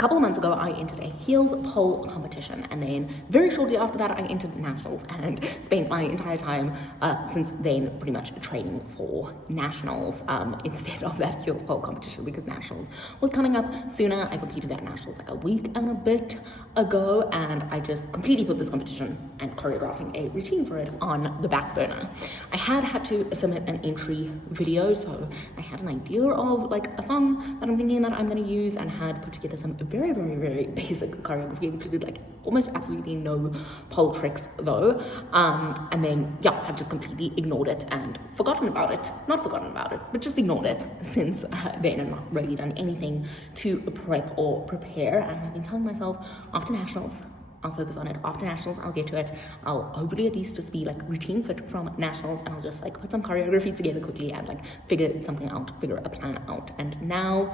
couple of months ago, I entered a heels pole competition, and then very shortly after that, I entered nationals and spent my entire time since then pretty much training for nationals instead of that heels pole competition, because nationals was coming up sooner. I competed at nationals like a week and a bit ago, and I just completely put this competition and choreographing a routine for it on the back burner. I had to submit an entry video, so I had an idea of like a song that I'm thinking that I'm going to use, and had put together some very basic choreography, included like almost absolutely no pole tricks though, and then yeah, I've just completely ignored it and forgotten about it. Not forgotten about it, but just ignored it since then, and not really done anything to prep or prepare. And I've been telling myself, after nationals I'll focus on it. After nationals, I'll get to it. I'll hopefully at least just be like routine fit from nationals, and I'll just like put some choreography together quickly and like figure something out, figure a plan out. And now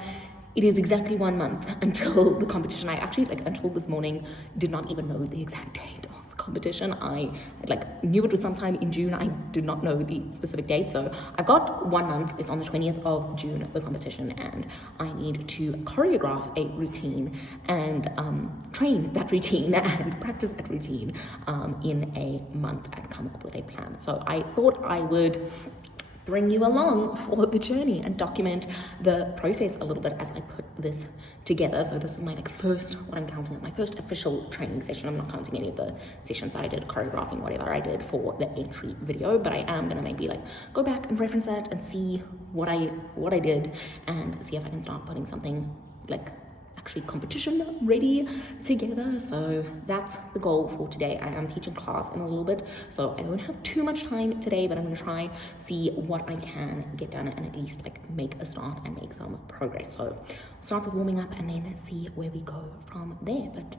it is exactly 1 month until the competition. I actually, like, until this morning, did not even know the exact date of the competition. I like knew it was sometime in June. I did not know the specific date. So I've got 1 month. It's on the 20th of June, the competition, and I need to choreograph a routine and train that routine and practice that routine in a month and come up with a plan. So I thought I would bring you along for the journey and document the process a little bit as I put this together. So this is my like first, what I'm counting as my first official training session. I'm not counting any of the sessions that I did choreographing whatever I did for the entry video, but I am gonna maybe like go back and reference that and see what I did, and see if I can start putting something like actually competition ready together. So that's the goal for today. I am teaching class in a little bit, so I don't have too much time today, but I'm gonna try see what I can get done and at least like make a start and make some progress. So start with warming up and then see where we go from there. But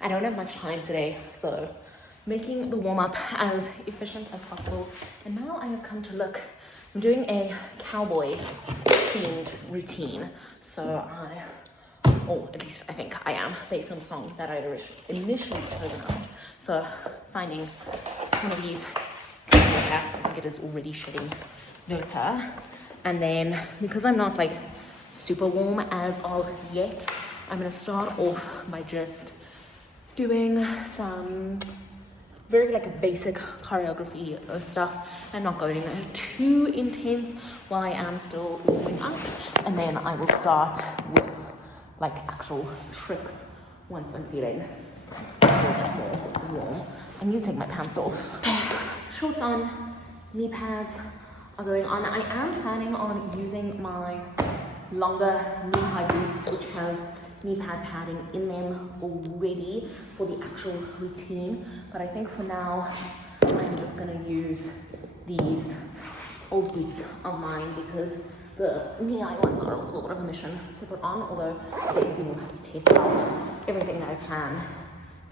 I don't have much time today, so making the warm-up as efficient as possible. And now I have come to look, I'm doing a cowboy themed routine. So or at least I think I am, based on the song that I initially chosen out. So finding one of these cowboy hats, I think it is already shedding glitter. And then, because I'm not like super warm as of yet, I'm gonna start off by just doing some very like basic choreography stuff and not going too intense while I am still warming up. And then I will start with like actual tricks once I'm feeling a little bit more warm. I need to take my pants off. Shorts on, knee pads are going on. I am planning on using my longer knee-high boots, which have knee pad padding in them already for the actual routine, but I think for now I'm just gonna use these old boots of mine because the knee-high ones are a little bit of a mission to put on, although I think we'll have to test out everything that I can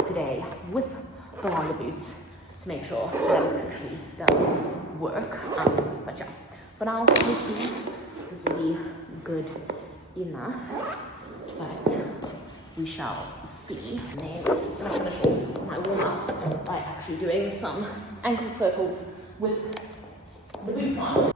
today with the longer boots to make sure that it actually does work. But yeah, for now, hopefully this will be good enough. But we shall see. And then I'm just going to finish off my warm-up by actually doing some ankle circles with the boots on.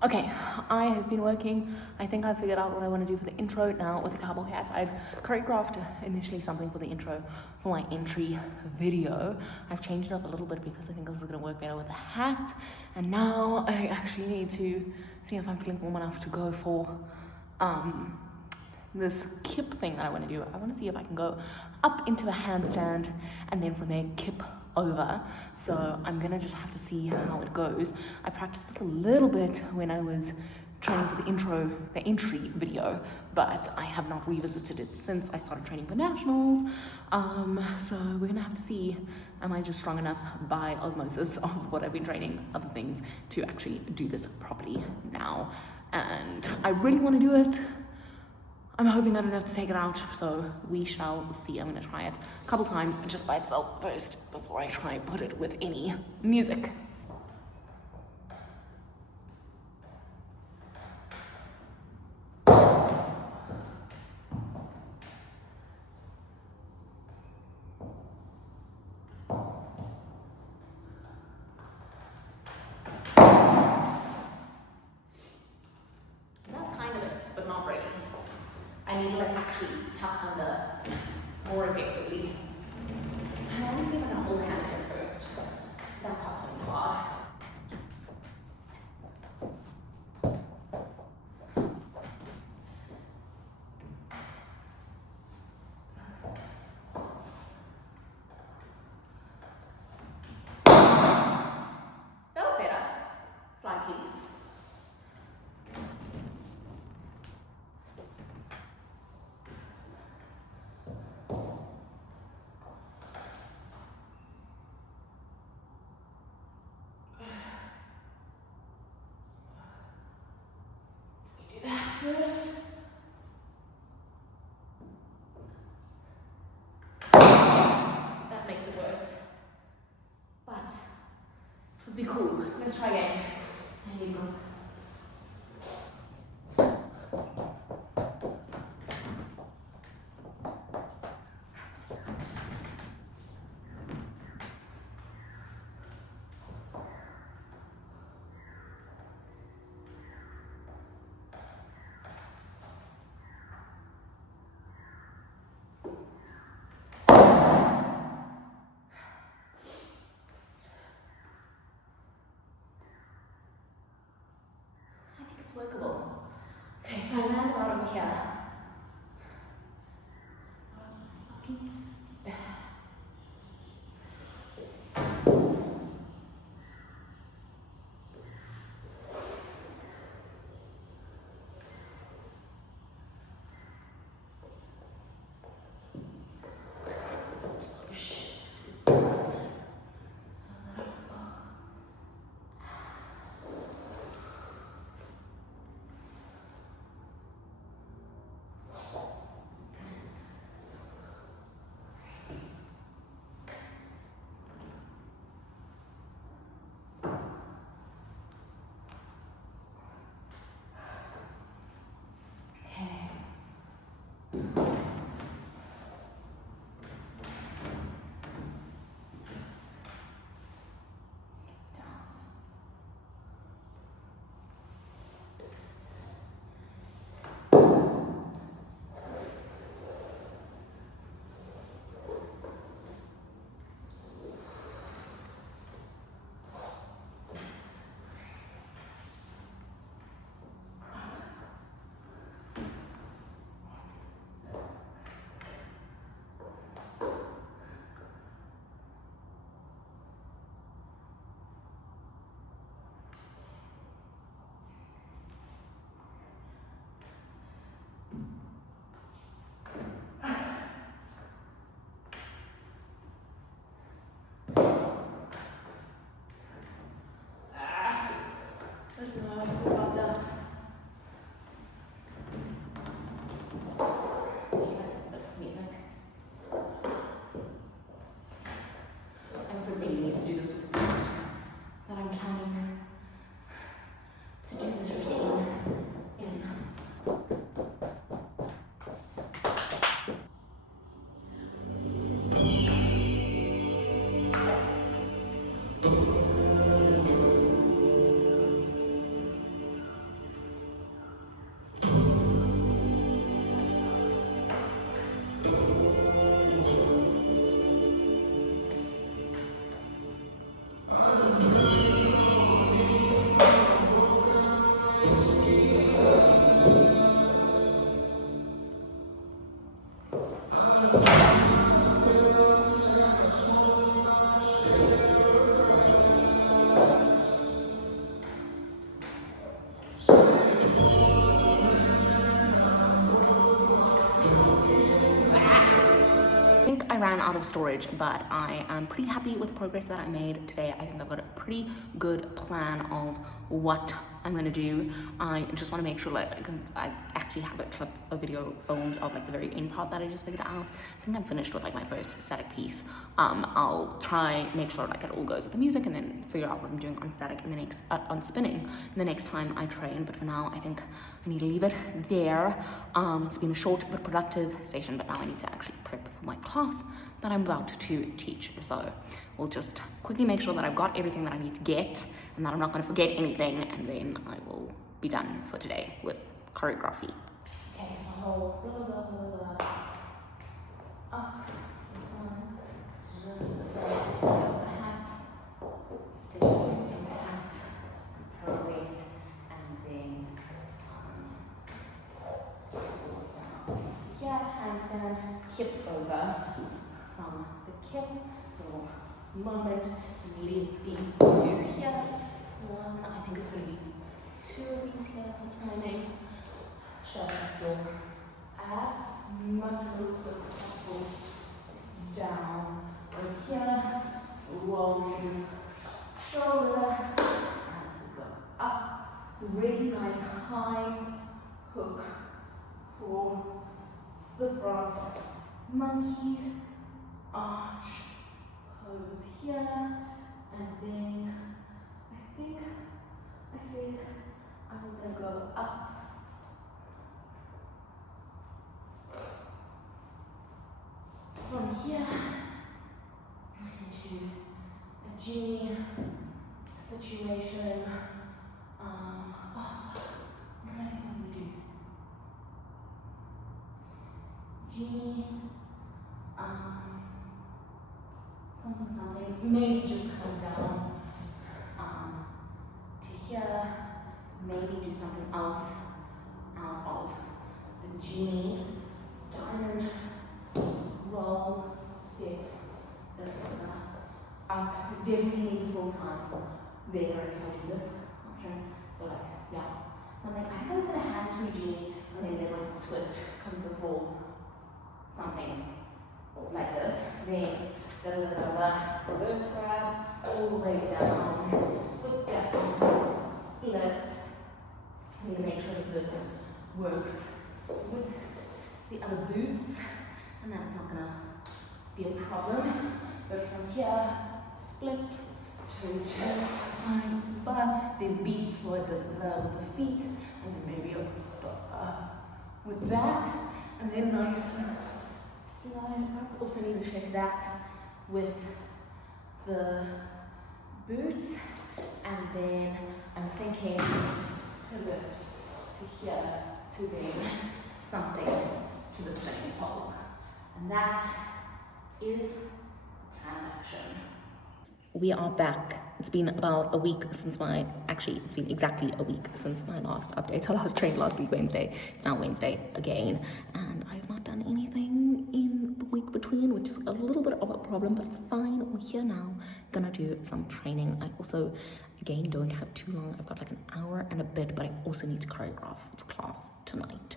Okay, I have been working. I think I've figured out what I want to do for the intro now with the cowboy hat. I've choreographed initially something for the intro for my entry video. I've changed it up a little bit because I think this is going to work better with the hat. And now I actually need to see if I'm feeling warm enough to go for this kip thing that I want to do. I want to see if I can go up into a handstand and then from there kip over. So I'm gonna just have to see how it goes. I practiced this a little bit when I was training for the entry video, but I have not revisited it since I started training for nationals. So we're gonna have to see, am I just strong enough by osmosis of what I've been training other things to actually do this properly now. And I really want to do it. I'm hoping I don't have to take it out, so we shall see. I'm gonna try it a couple times just by itself first before I try and put it with any music. That's kind of it, but not really. I need to like actually tuck under more effectively. I want to see if I can hold hands here first. That part's in the hard. That was better. Slightly. First. That makes it worse. But it would be cool. Let's try again. There you go. here. I ran out of storage, but I am pretty happy with the progress that I made today. I think I've got a pretty good plan of what I'm gonna do. I just want to make sure that I actually have a video filmed of like the very end part that I just figured out. I think I'm finished with like my first static piece. I'll try make sure like it all goes with the music and then figure out what I'm doing on static in the next on spinning the next time I train. But for now, I think I need to leave it there. It's been a short but productive session, but now I need to actually prep for my class that I'm about to teach. So we'll just quickly make sure that I've got everything that I need to get and that I'm not going to forget anything, and then I will be done for today with choreography. Okay, so hold blah, blah, blah, blah. Up to the side, the hat, sit in the hat, rotate, and then here, handstand, hip over, from the hip, little moment, immediately to here. One, I think it's going to be two of these here for timing. Shove your abs much looser as possible down. Over here, roll to shoulder, as we go up. Really nice high hook for the bronze monkey arch pose here, and then I think I said I was going to go up from here into a G situation. What do I think I'm going to do? G, something, maybe just come down to here, maybe do something else out of Genie, diamond, roll, stick, up. Definitely needs a full time there if I do this option. So like, yeah, something. I think I was gonna handspring Genie, and then there was a twist, comes the floor, something like this. Then reverse grab all the way down, foot down, split. I need to make sure that this works with the other boots, and that's not gonna be a problem. But from here, split, toe to side, but there's beats for the with the feet, and then maybe with that, and then nice slide up. Also need to check that with the boots, and then I'm thinking pivots to here to then something to the spinning pole, and that is plan action. We are back. It's been about a week since it's been exactly a week since my last update. So I was trained last week Wednesday. It's now Wednesday again, and I've not done anything in the week between, which is a little bit of a problem, but it's fine. We're here now, gonna do some training. I also, again, don't have too long. I've got like an hour and a bit, but I also need to choreograph for class tonight.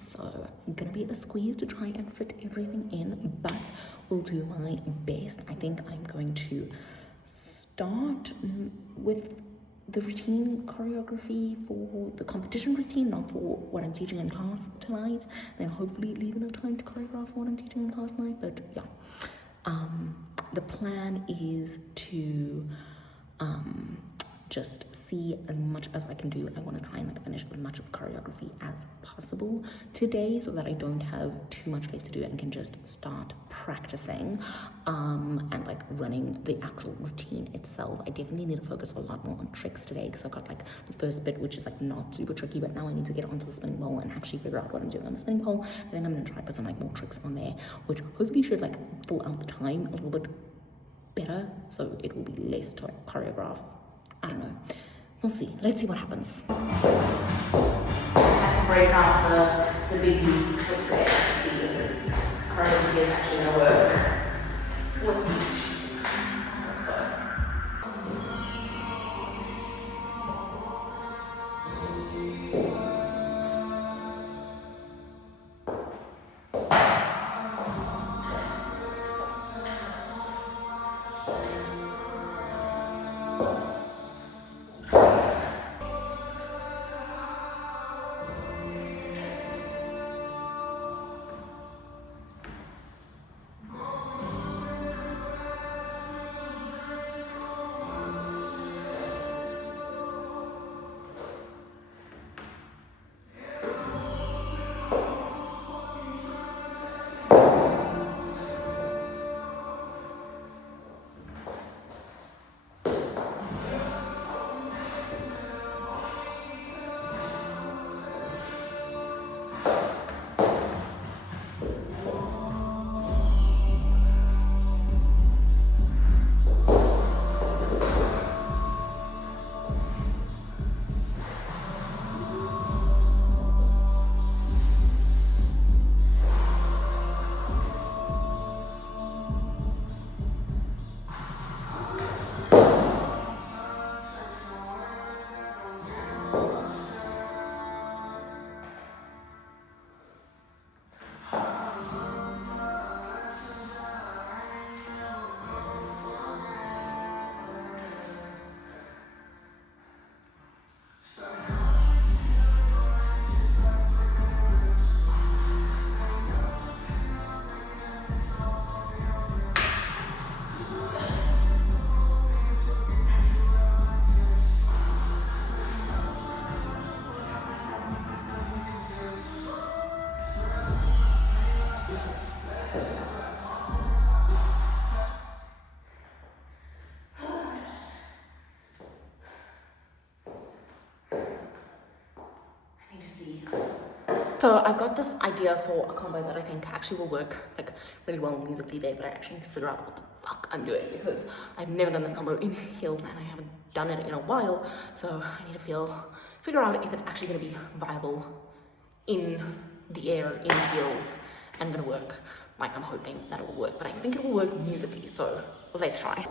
So I'm gonna be a squeeze to try and fit everything in, but will do my best. I think I'm going to start with the routine choreography for the competition routine, not for what I'm teaching in class tonight. Then hopefully leave enough time to choreograph what I'm teaching in class tonight. But yeah, the plan is to just see as much as I can do. I want to try and like finish as much of the choreography as possible today, so that I don't have too much left to do and can just start practicing and like running the actual routine itself. I definitely need to focus a lot more on tricks today, because I've got like the first bit, which is like not super tricky, but now I need to get onto the spinning pole and actually figure out what I'm doing on the spinning pole. I think I'm gonna try to put some like more tricks on there, which hopefully should like fill out the time a little bit better, so it will be less to like choreograph. I don't know. We'll see. Let's see what happens. I had to break out the big beats for today to see if this choreography is actually going to work with these shoes. So. So I've got this idea for a combo that I think actually will work like really well musically there, but I actually need to figure out what the fuck I'm doing, because I've never done this combo in heels and I haven't done it in a while. So I need to figure out if it's actually going to be viable in the air in heels and gonna work. Like, I'm hoping that it will work, but I think it will work musically, so let's try.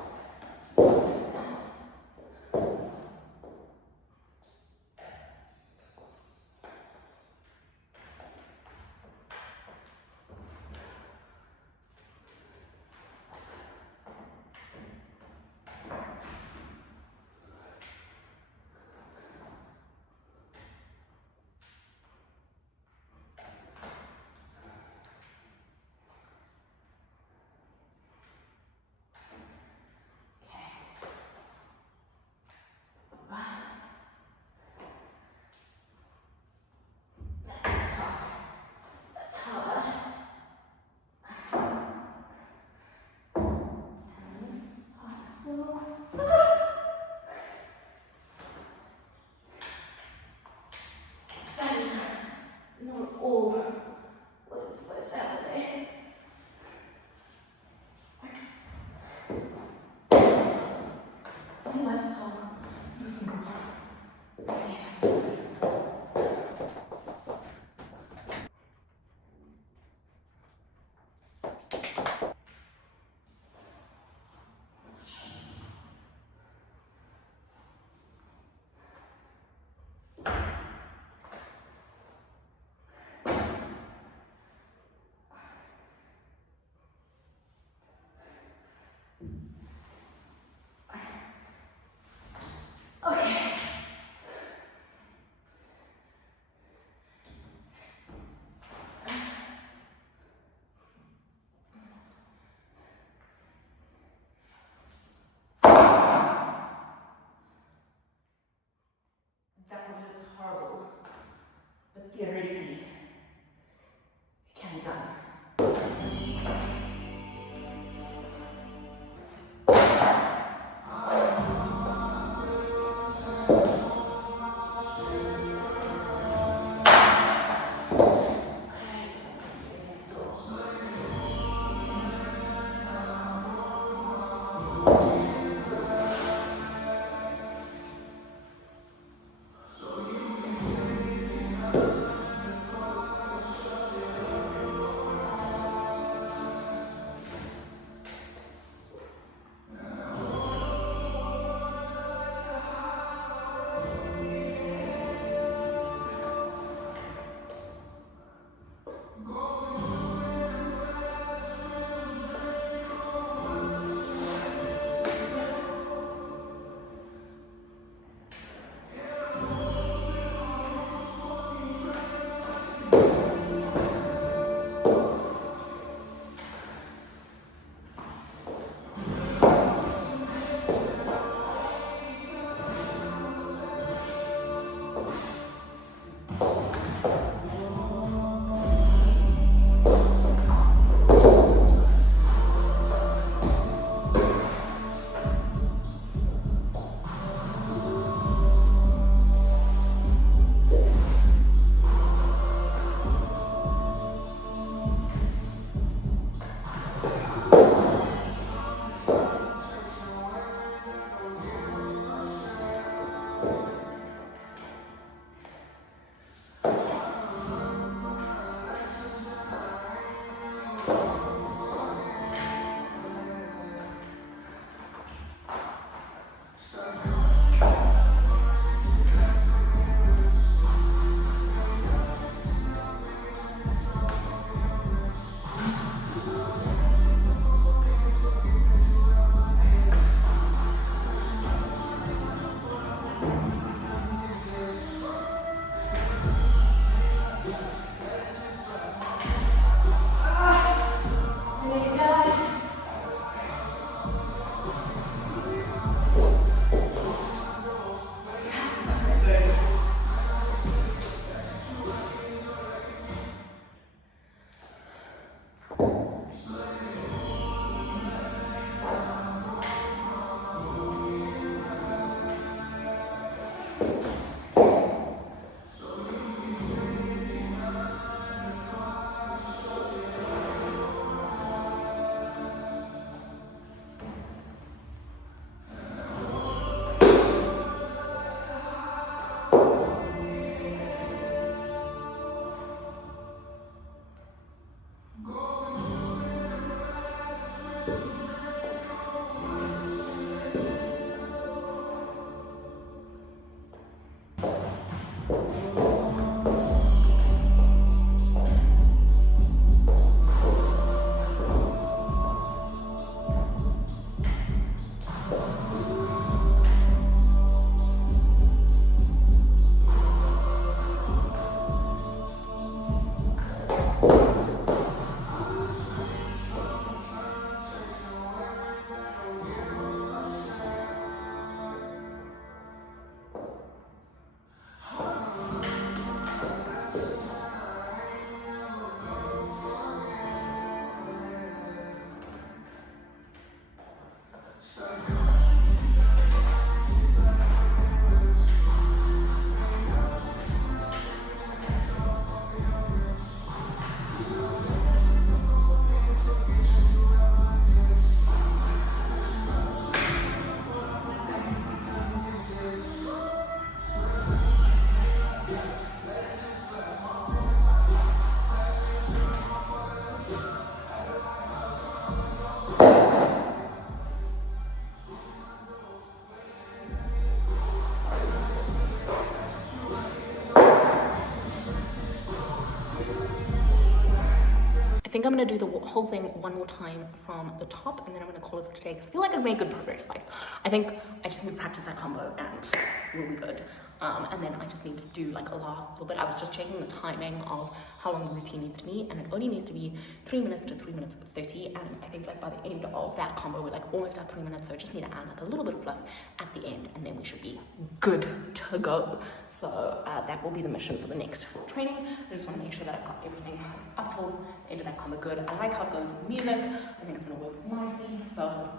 gonna do the whole thing one more time from the top, and then I'm gonna call it for today, because I feel like I've made good progress. Like, I think I just need to practice that combo and we'll be good. And then I just need to do like a last little bit. I was just checking the timing of how long the routine needs to be, and it only needs to be 3 minutes to 3 minutes 30. And I think like by the end of that combo, we're like almost at 3 minutes. So I just need to add like a little bit of fluff at the end, and then we should be good to go. So that will be the mission for the next training. I just want to make sure that I've got everything up till the end of that combo good. I like how it goes with music. I think it's going to work nicely. So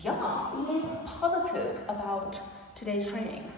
yeah, feeling positive about today's training.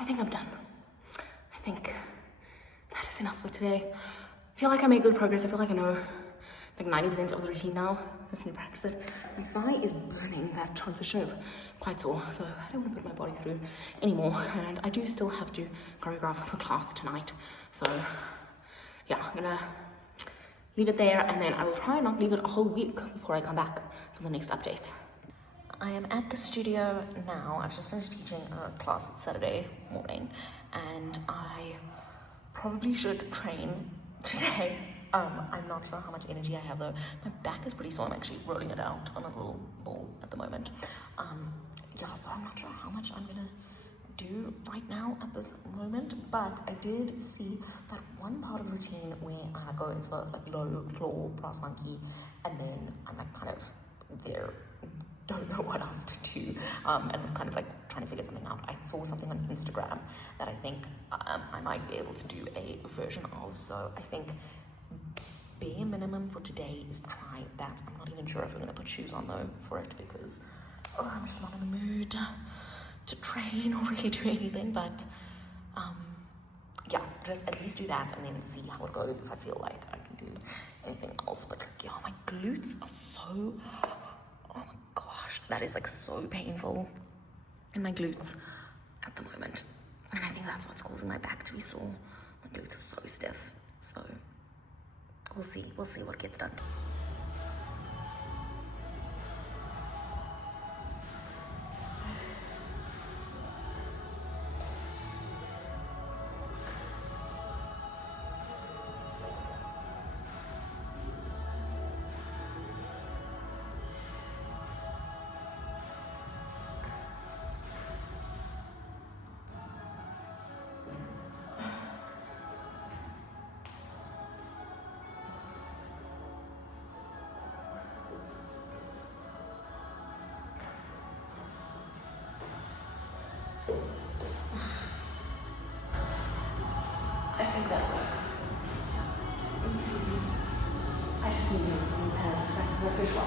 I think I'm done. I think that is enough for today. I feel like I made good progress. I feel like I know like 90% of the routine now. Just need to practice it. My thigh is burning. That transition is quite sore, so I don't want to put my body through anymore. And I do still have to choreograph for class tonight. So yeah, I'm gonna leave it there, and then I will try and not leave it a whole week before I come back for the next update. I am at the studio now. I've just finished teaching a class at Saturday morning, and I probably should train today. I'm not sure how much energy I have though. My back is pretty sore. I'm actually rolling it out on a little ball at the moment. Yeah, so I'm not sure how much I'm gonna do right now at this moment, but I did see that one part of the routine where I go into the like low floor brass monkey, and then I'm like kind of there, don't know what else to do, and was kind of like trying to figure something out. I saw something on Instagram that I think I might be able to do a version of, so I think bare minimum for today is try that. I'm not even sure if I'm gonna put shoes on though for it, because I'm just not in the mood to train or really do anything, but yeah, just at least do that and then see how it goes if I feel like I can do anything else. But yeah, my glutes are so, oh my gosh, that is like so painful in my glutes at the moment, and I think that's what's causing my back to be sore. My glutes are so stiff, so we'll see what gets done. I think that works. I just need new pants to practice my fish walk.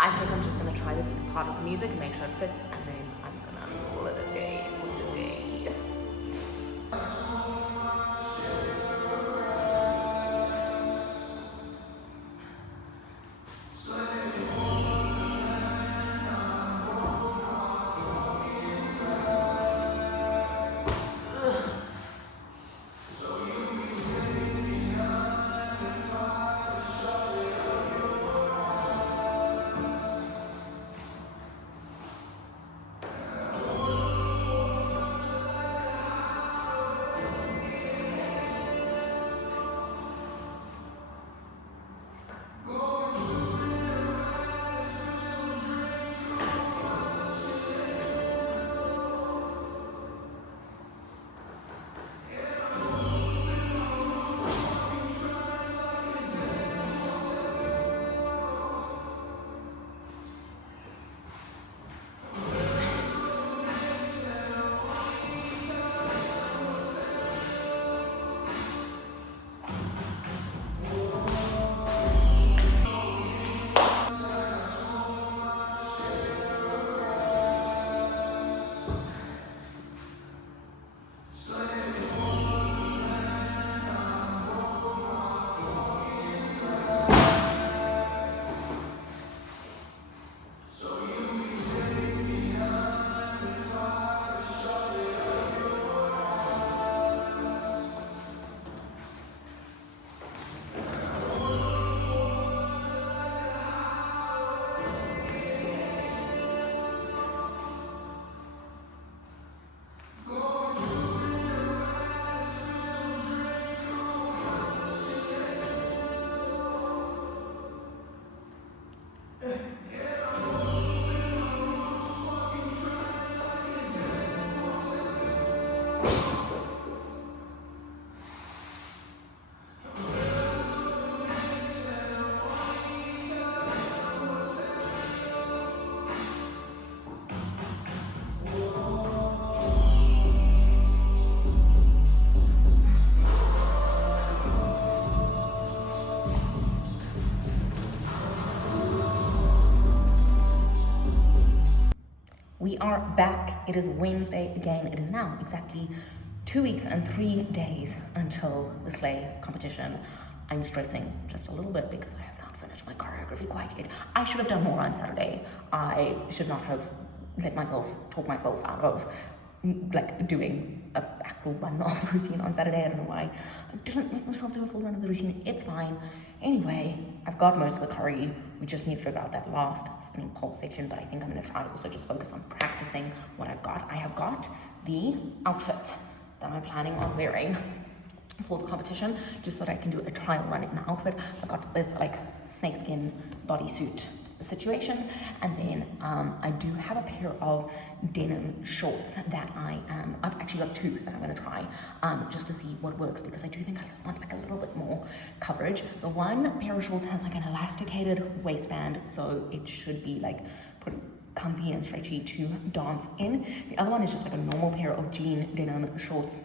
I think I'm just gonna try this part of the music and make sure it fits, and then I'm gonna call it a day for today. We are back. It is Wednesday again. It is now exactly 2 weeks and 3 days until the sleigh competition. I'm stressing just a little bit because I have not finished my choreography quite yet. I should have done more on Saturday. I should not have talk myself out of like doing a actual run of the routine on Saturday. I don't know why I didn't make myself do a full run of the routine. It's fine. Anyway, I've got most of the choreo. We just need to figure out that last spinning pole section, but I think I'm going to try also just focus on practicing what I've got. I have got the outfit that I'm planning on wearing for the competition, just so that I can do a trial run in the outfit. I've got this like snakeskin bodysuit situation, and then I do have a pair of denim shorts that I've actually got two that I'm going to try just to see what works, because I do think I want like a little bit more coverage. The one pair of shorts has like an elasticated waistband, so it should be like pretty comfy and stretchy to dance in. The other one is just like a normal pair of jean denim shorts.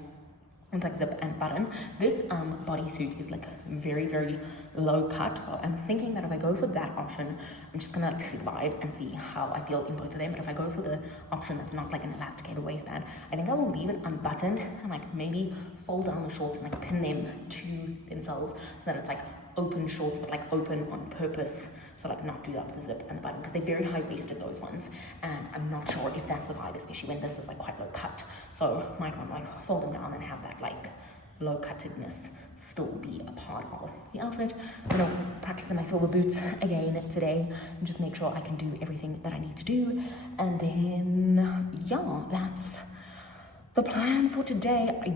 It's like zip and button. This bodysuit is like very, very low cut. So I'm thinking that if I go for that option, I'm just gonna like survive and see how I feel in both of them. But if I go for the option that's not like an elasticated waistband, I think I will leave it unbuttoned and like maybe fold down the shorts and like pin them to themselves so that it's like open shorts, but like open on purpose. So like not do up the zip and the button, because they're very high-waisted, those ones, and I'm not sure if that's the vibe, especially when this is like quite low cut. So might want to like fold them down and have that like low cuttedness still be a part of the outfit. I'm gonna practice in my silver boots again today and just make sure I can do everything that I need to do. And then yeah, that's the plan for today. I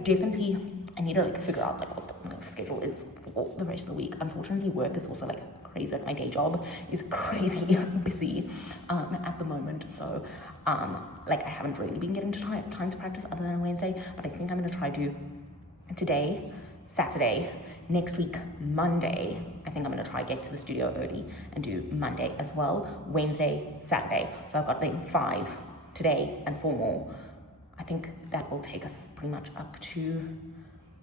need to like figure out like what my schedule is for the rest of the week. Unfortunately, work is also like crazy. Like my day job is crazy busy at the moment. So like I haven't really been getting time to practice other than Wednesday, but I think I'm gonna try to today, Saturday, next week, Monday. I think I'm gonna try get to the studio early and do Monday as well. Wednesday, Saturday. So I've got then 5 today and 4 more. I think that will take us pretty much up to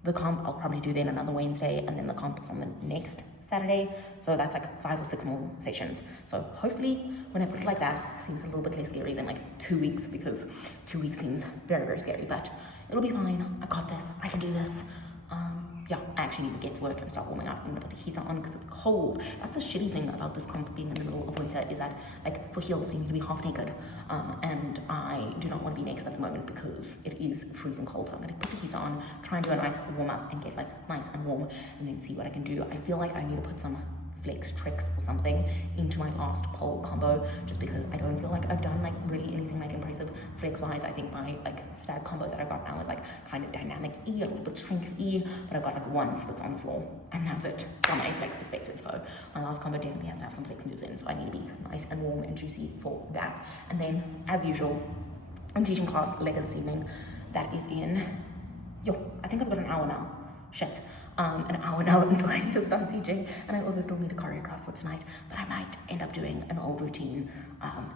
the comp. I'll probably do then another Wednesday, and then the comp is on the next Saturday. So that's like 5 or 6 more sessions. So hopefully when I put it like that, it seems a little bit less scary than like 2 weeks, because 2 weeks seems very, very scary, but it'll be fine. I got this, I can do this. Yeah, I actually need to get to work and start warming up. I'm gonna put the heater on because it's cold. That's the shitty thing about this comp being in the middle of winter, is that like for heels you need to be half naked, and I do not want to be naked at the moment because it is freezing cold. So I'm gonna put the heater on, try and do a nice warm up and get like nice and warm, and then see what I can do. I feel like I need to put some flex tricks or something into my last pole combo, just because I don't feel like I've done like really anything like impressive flex wise. I think my like stag combo that I got now is like kind of dynamic a little bit strength but I've got like one splits on the floor and that's it from a flex perspective. So my last combo definitely has to have some flex moves in, so I need to be nice and warm and juicy for that. And then as usual, I'm teaching class later this evening. That is in I think I've got an hour now. Shit. An hour now until I need to start teaching, and I also still need a choreograph for tonight, but I might end up doing an old routine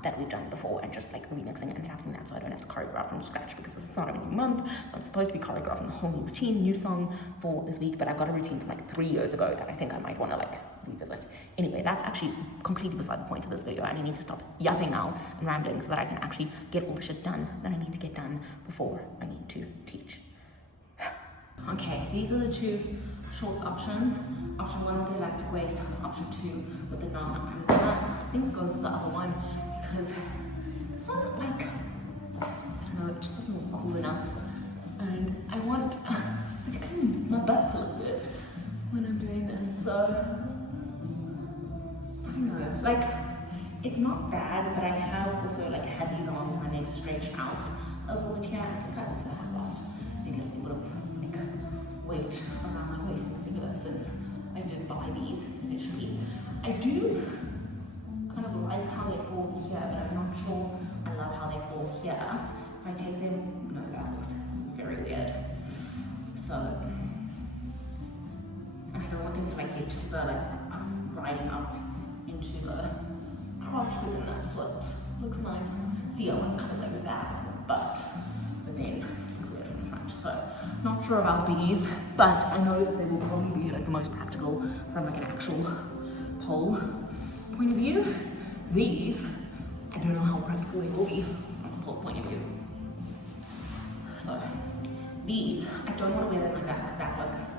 that we've done before and just like remixing and adapting that, so I don't have to choreograph from scratch, because this is the start of a new month, so I'm supposed to be choreographing a whole new routine, new song for this week. But I've got a routine from like 3 years ago that I think I might want to like revisit. Anyway, that's actually completely beside the point of this video, and I need to stop yapping now and rambling so that I can actually get all the shit done that I need to get done before I need to teach. Okay, these are the 2 shorts options. Option 1 with the elastic waist, option 2 with the non. I'm gonna, I think, go for the other one because this one, like, I don't know, it just doesn't look cool enough. And I want particularly my butt to look good when I'm doing this. So, I don't know, like, it's not bad, but I have also like had these on and they've stretched out a little bit here. I think I also have lost maybe a little bit of weight around my waist in particular since I did buy these initially. I do kind of like how they fall here, but I'm not sure I love how they fall here. If I take them, no, that looks very weird. So, and I don't want them to like get super like riding up into the crotch, but then that's what looks nice. See, I want kind of like that, but then looks weird from the front. So, not sure about these, but I know that they will probably be like the most practical from like an actual pole point of view. These, I don't know how practical they will be on a practical point of view. So these, I don't want to wear them like that because that looks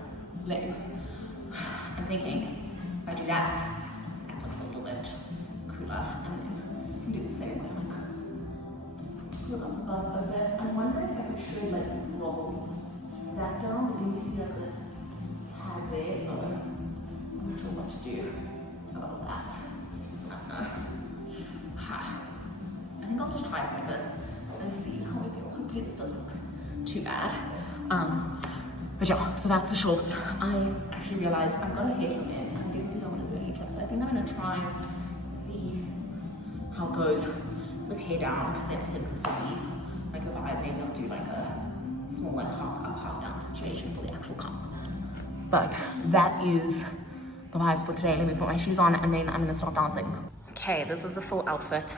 lame. I'm thinking if I do that, that looks a little bit cooler, and then do the same way, like pull up above a bit. I'm wondering if I should like roll that down, but then you see like the tag there, so I'm not sure what to do about that. I don't know. I think I'll just try it like this and see how I feel. Hopefully this doesn't look too bad. But yeah, so that's the shorts. I actually realized I've got a hair clip in, and I definitely don't want to do a hair clip, so I think I'm gonna try and see how it goes with hair down, because then I think this will be like a vibe. Maybe I'll do like a small like half up, half down situation for the actual cup. But that is the vibes for today. Let me put my shoes on and then I'm gonna start dancing. Okay, this is the full outfit.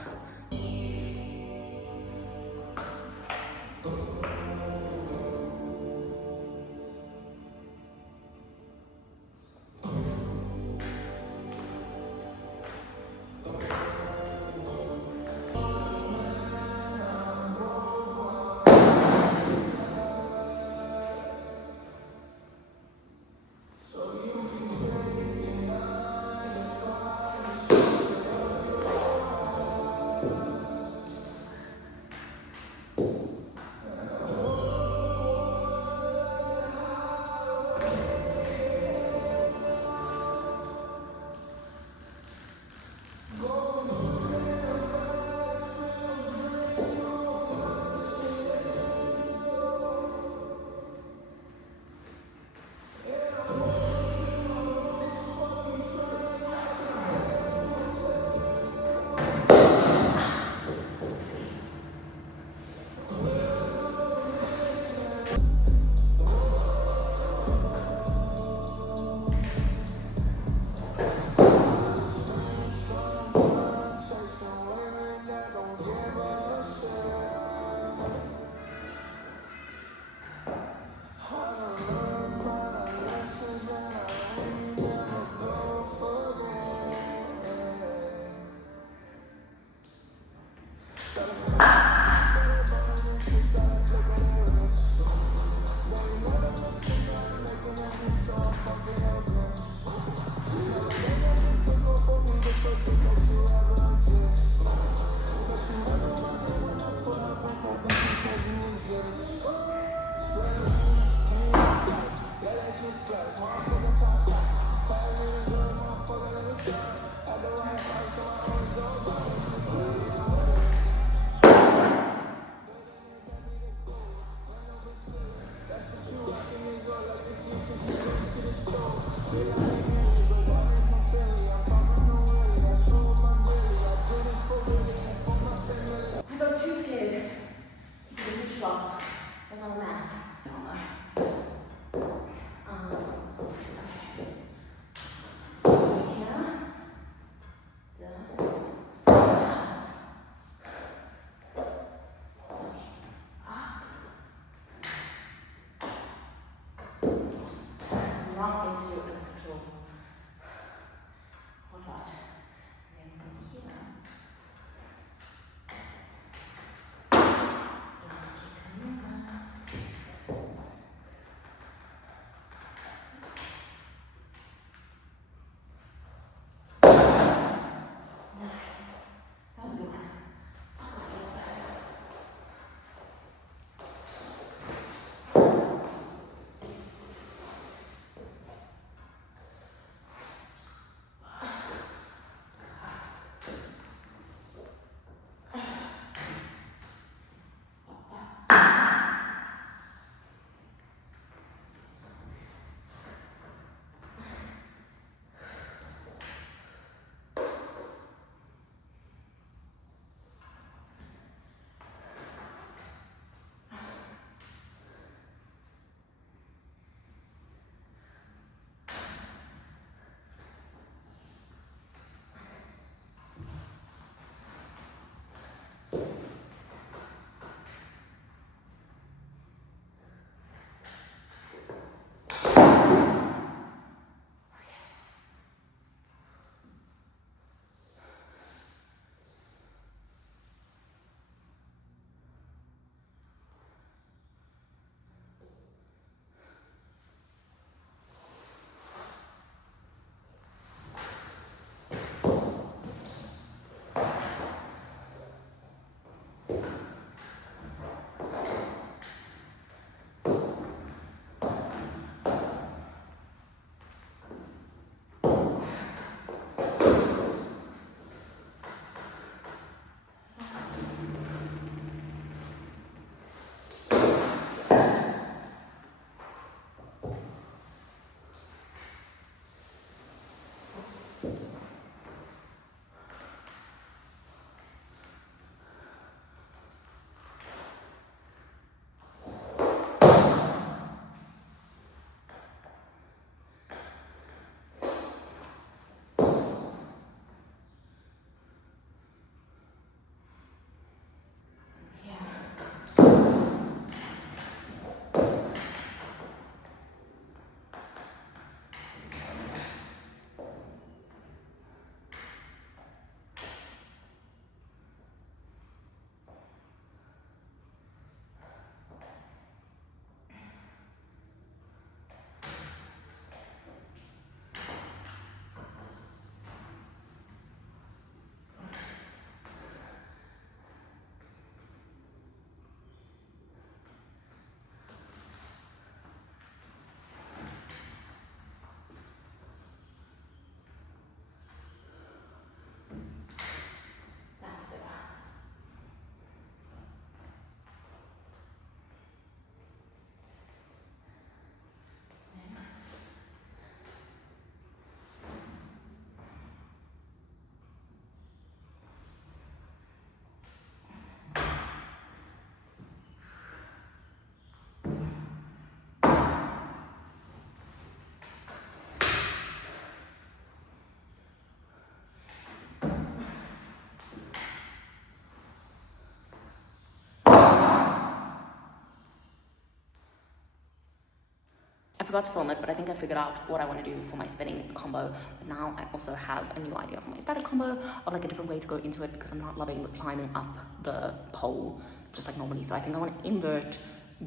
forgot to film it, but I think I figured out what I want to do for my spinning combo. But now I also have a new idea for my static combo of like a different way to go into it, because I'm not loving climbing up the pole just like normally. So I think I want to invert,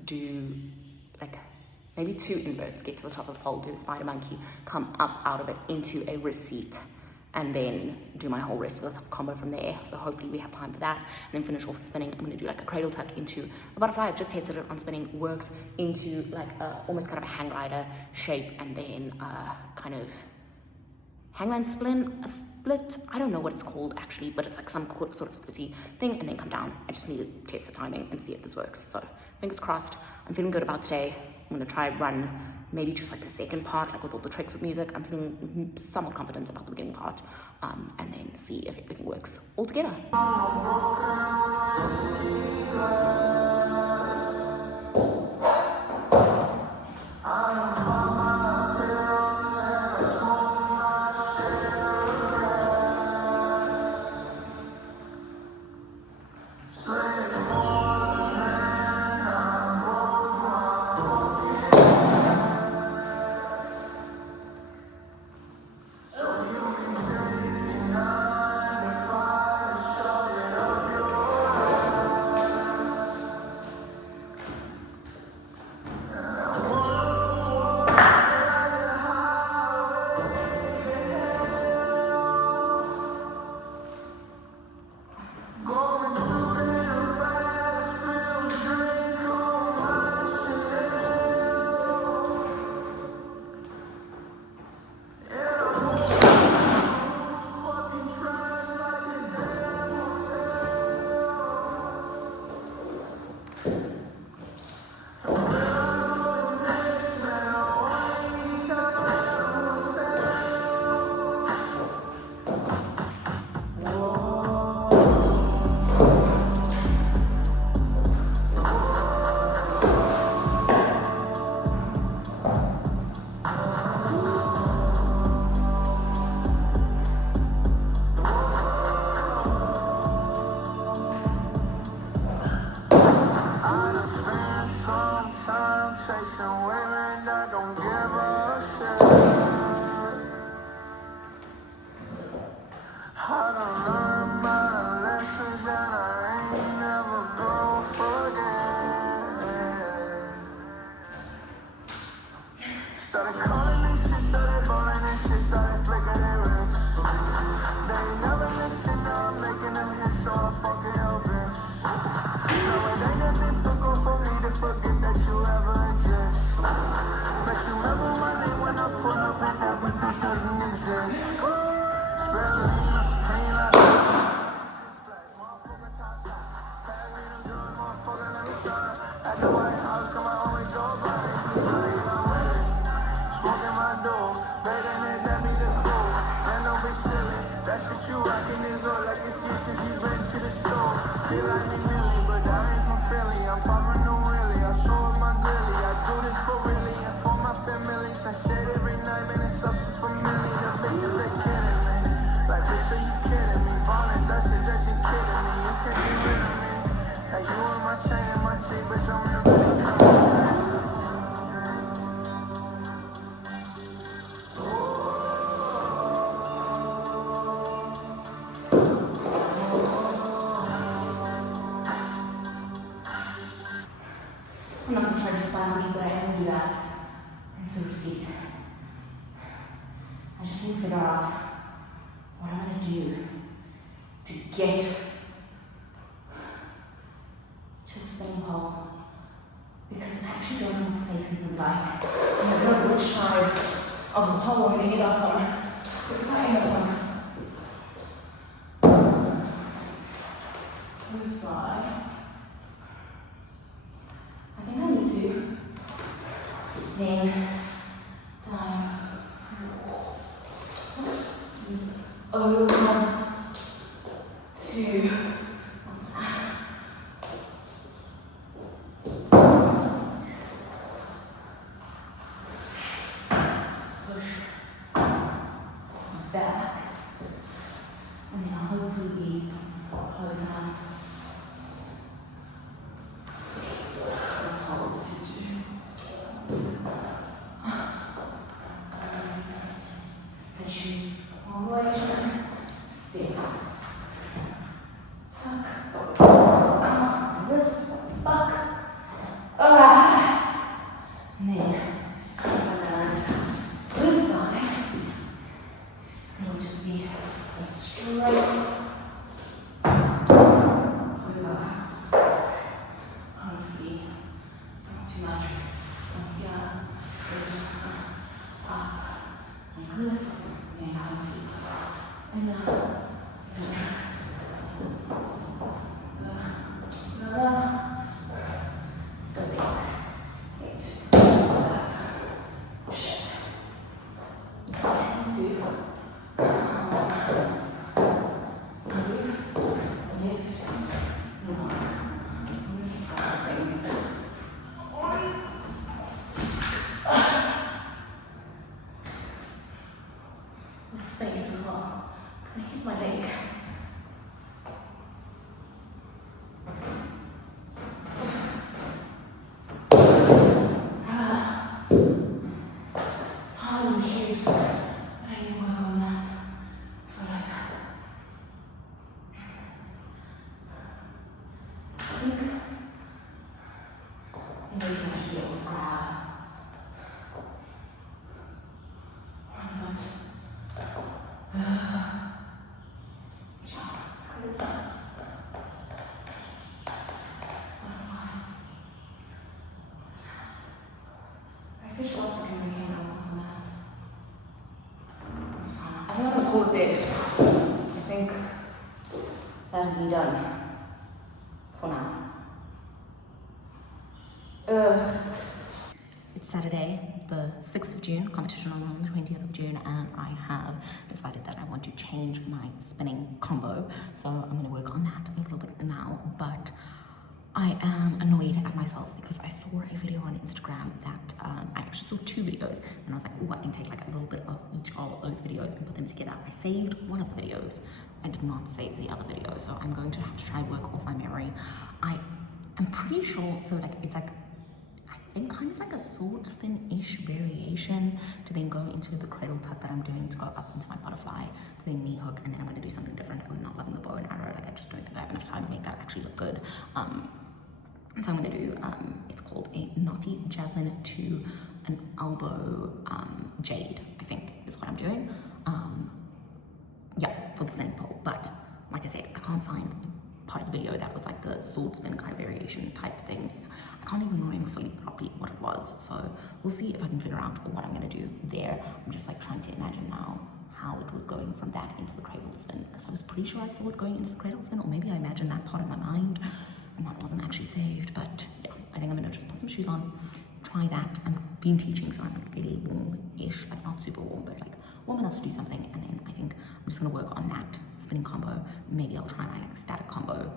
do like maybe 2 inverts, get to the top of the pole, do the spider monkey, come up out of it into a receipt, and then do my whole rest of the combo from there. So hopefully we have time for that, and then finish off with spinning. I'm gonna do like a cradle tuck into a butterfly. I've just tested it on spinning, works into like almost kind of a hang glider shape, and then kind of hangman split. I don't know what it's called actually, but it's like some sort of splitty thing, and then come down. I just need to test the timing and see if this works. So fingers crossed. I'm feeling good about today. I'm gonna try and run maybe just like the second part, like with all the tricks with music. I'm feeling somewhat confident about the beginning part, and then see if everything works all together. Chasing women that don't give a shit. I done learned my lessons and I ain't never gonna forget. Started calling and shit, started balling and shit, started flicking their wrists. They ain't never listen, now I'm making them hits, so I fucking your bitch. No, it ain't that difficult for me to forget that you ever exist. But you remember my name when I pull up and that but that doesn't exist. Spell lean on Supreme like motherfucker top shots. Pass me them drugs, motherfucker, let me shine. At the White House, come my only Joe Biden. I'm winning. Smoking my dough, better than that be the crew. Man, don't be silly. That shit you rockin' is all like it's shit since you been to the store. Feel like me Millie, but I ain't from Philly. I'm poppin' no really. I show up my grilly. I do this for really and for my family. I shit every night, man, it's up for millions. The bitches, they kidding me. Like, bitch, are you kidding me? Ballin', that's it, just you kidding me. You can't get rid of me. Hey, you on my chain and my cheek, bitch, I'm real good at coming. I'm not gonna try to spy on you, but I am gonna do that. It's a receipt. I just need to figure out what I'm gonna do to get to the spinning pole. Because I actually don't know what spaces look like. And I don't know which side of the pole I'm gonna get up on. But if I end up on this side, I think I need to then dive over to push back, and then hopefully be closer. fish loves to communicate on that. I think I'm gonna call it there. I think that has been done for now. It's Saturday, the 6th of June, competition on the 20th of June, and I have decided that I want to change my spinning combo. So I'm going to work on that a little bit now, but I am annoyed at myself because I saw a video on Instagram that I actually saw 2 videos, and I was like, oh, I can take like a little bit of each of those videos and put them together. I saved one of the videos. I did not save the other video, so I'm going to have to try and work off my memory. I'm pretty sure, so like it's like, I think kind of like a sword spin-ish variation to then go into the cradle tuck that I'm doing to go up into my butterfly, to then knee hook, and then I'm going to do something different. I'm not loving the bow and arrow, like I just don't think I have enough time to make that actually look good. So I'm going to do, it's called a knotty jasmine to an elbow jade, I think is what I'm doing. Yeah, for the spinning pole, but like I said, I can't find part of the video that was like the sword spin kind of variation type thing. I can't even remember fully properly what it was, so we'll see if I can figure out what I'm going to do there. I'm just like trying to imagine now how it was going from that into the cradle spin, because I was pretty sure I saw it going into the cradle spin, or maybe I imagined that part in my mind and that wasn't actually saved. But yeah, I think I'm going to just put some shoes on, try that. I'm been teaching, so I'm like really warm-ish, like not super warm, but like warm enough to do something, and then I think I'm just going to work on that spinning combo. Maybe I'll try my like static combo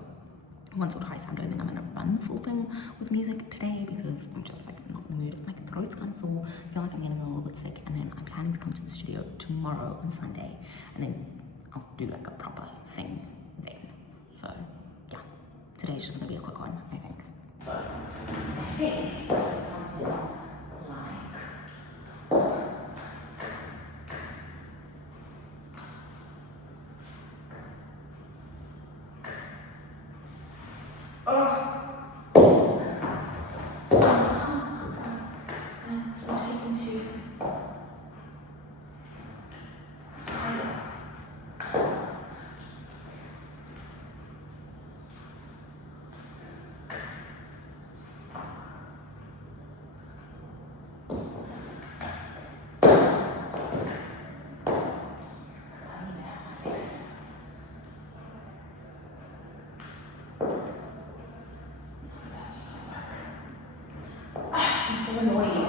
once or twice. I don't think I'm going to run the full thing with music today because I'm just like not in the mood. My throat's kind of sore. I feel like I'm getting a little bit sick, and then I'm planning to come to the studio tomorrow on Sunday, and then I'll do like a proper thing then. So yeah, today's just going to be a quick one, I think. So I think it's something like I'm so annoyed.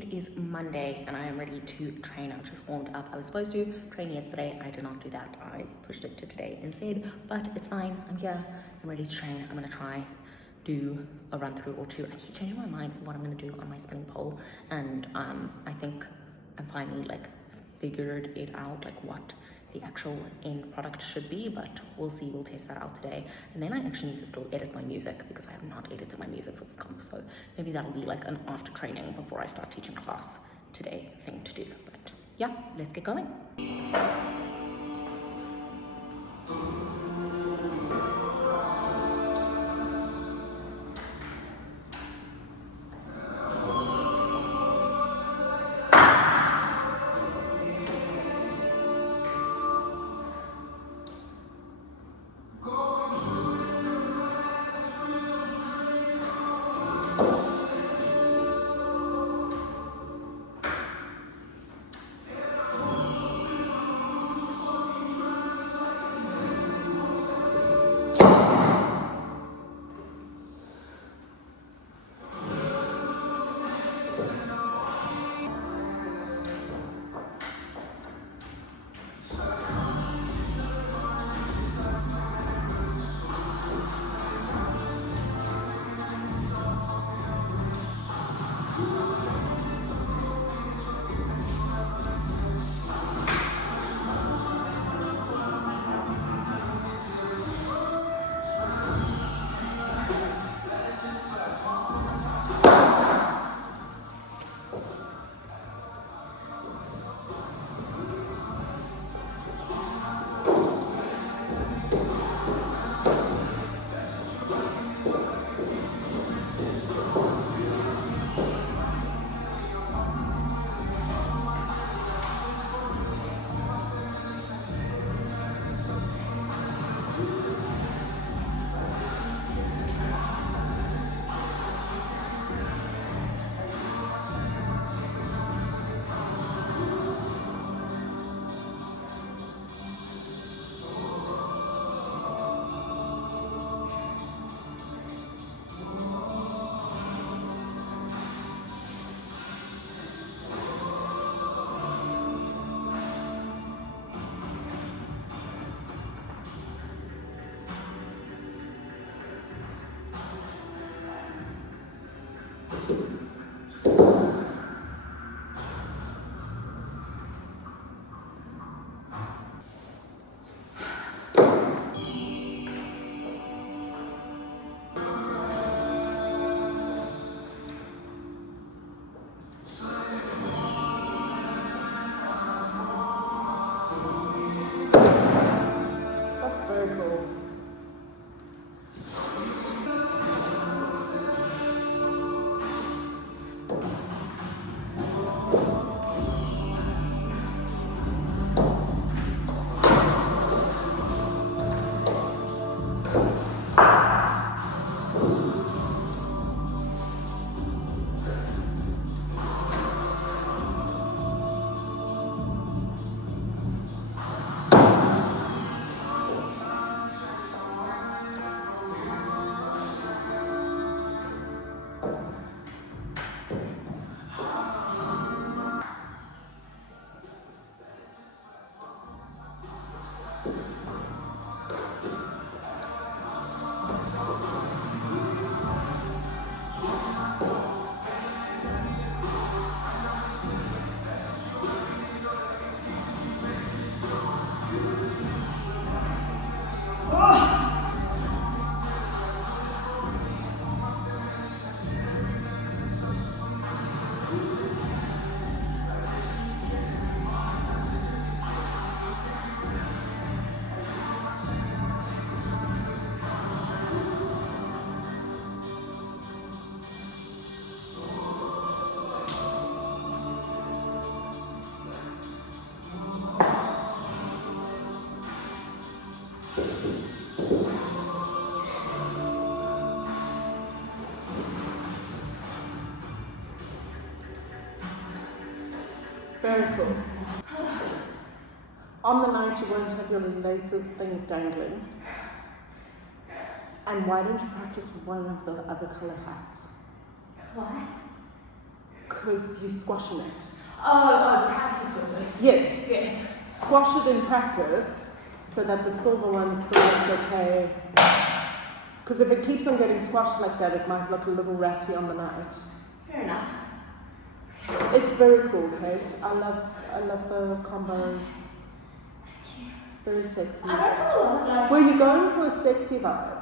It is Monday and I am ready to train. I've just warmed up. I was supposed to train yesterday. I did not do that. I pushed it to today instead, but it's fine. I'm here. I'm ready to train. I'm going to try do a run through or two. I keep changing my mind for what I'm going to do on my spinning pole, and I think I'm finally like figured it out, like what the actual end product should be, but we'll see. We'll test that out today. And then I actually need to still edit my music because I have not edited my music for this comp, so maybe that'll be like an after training before I start teaching class today thing to do. But yeah, let's get going. That's very cool. Very cool. On the night you won't have your laces things dangling. And why don't you practice one of the other colour hats? Why? because you're squashing it. Practice with it. Yes. Yes. Squash it in practice so that the silver one still looks okay. Because if it keeps on getting squashed like that, it might look a little ratty on the night. Fair enough. It's very cool, Kate. I love the combos. Very sexy. I don't have a lot of like. Were you going for a sexy vibe?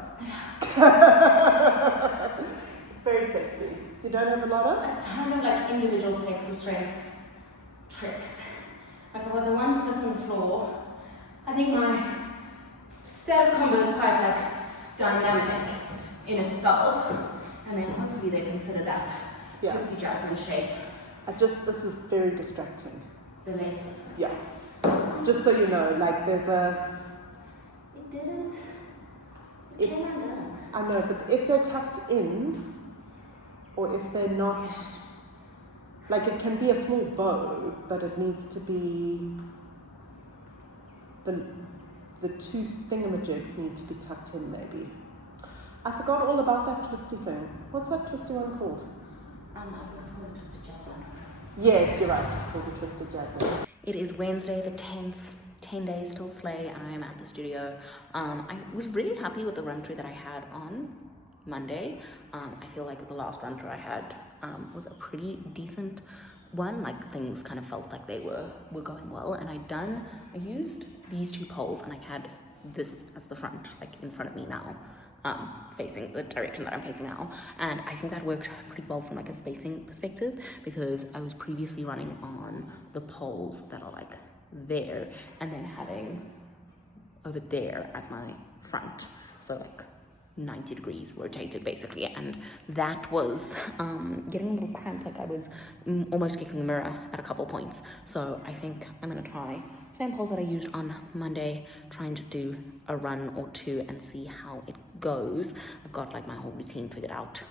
It's very sexy. You don't have a lot of? A ton of like individual flex or strength tricks. Like I've got the ones that's on the floor. I think my set of combo is quite like dynamic in itself. And then hopefully they consider that Yeah. twisty jasmine shape. This is very distracting. The laces. Yeah. Just so you know, like there's a, It didn't. It If- came undone. I know, but if they're tucked in, or if they're not, like it can be a small bow, but it needs to be, the two thingamajigs need to be tucked in maybe. I forgot all about that twisty thing. What's that twisty one called? I think it's called a twisted jasmine. Yes, you're right, it's called a twisted jasmine. It is Wednesday the 10th, 10 days till Slay, and I am at the studio. I was really happy with the run through that I had on Monday. I feel like the last run through I had was a pretty decent one. Like things kind of felt like they were going well, and I used these two poles, and I had this as the front, like in front of me now. Facing the direction that I'm facing now, and I think that worked pretty well from like a spacing perspective, because I was previously running on the poles that are like there, and then having over there as my front, so like 90 degrees rotated basically, and that was getting a little cramped. Like I was almost kicking the mirror at a couple points. So I think I'm gonna try same poles that I used on Monday, try and just do a run or two and see how it goes. I've got like my whole routine figured out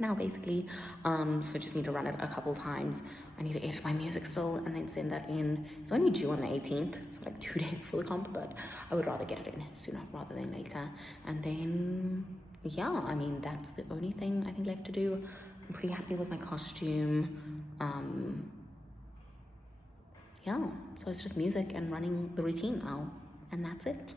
now basically, so just need to run it a couple times. I need to edit my music still and then send that in. It's only due on the 18th, so like 2 days before the comp, but I would rather get it in sooner rather than later. And then yeah, I mean that's the only thing I think left to do. I'm pretty happy with my costume. Yeah, so it's just music and running the routine now, and that's it.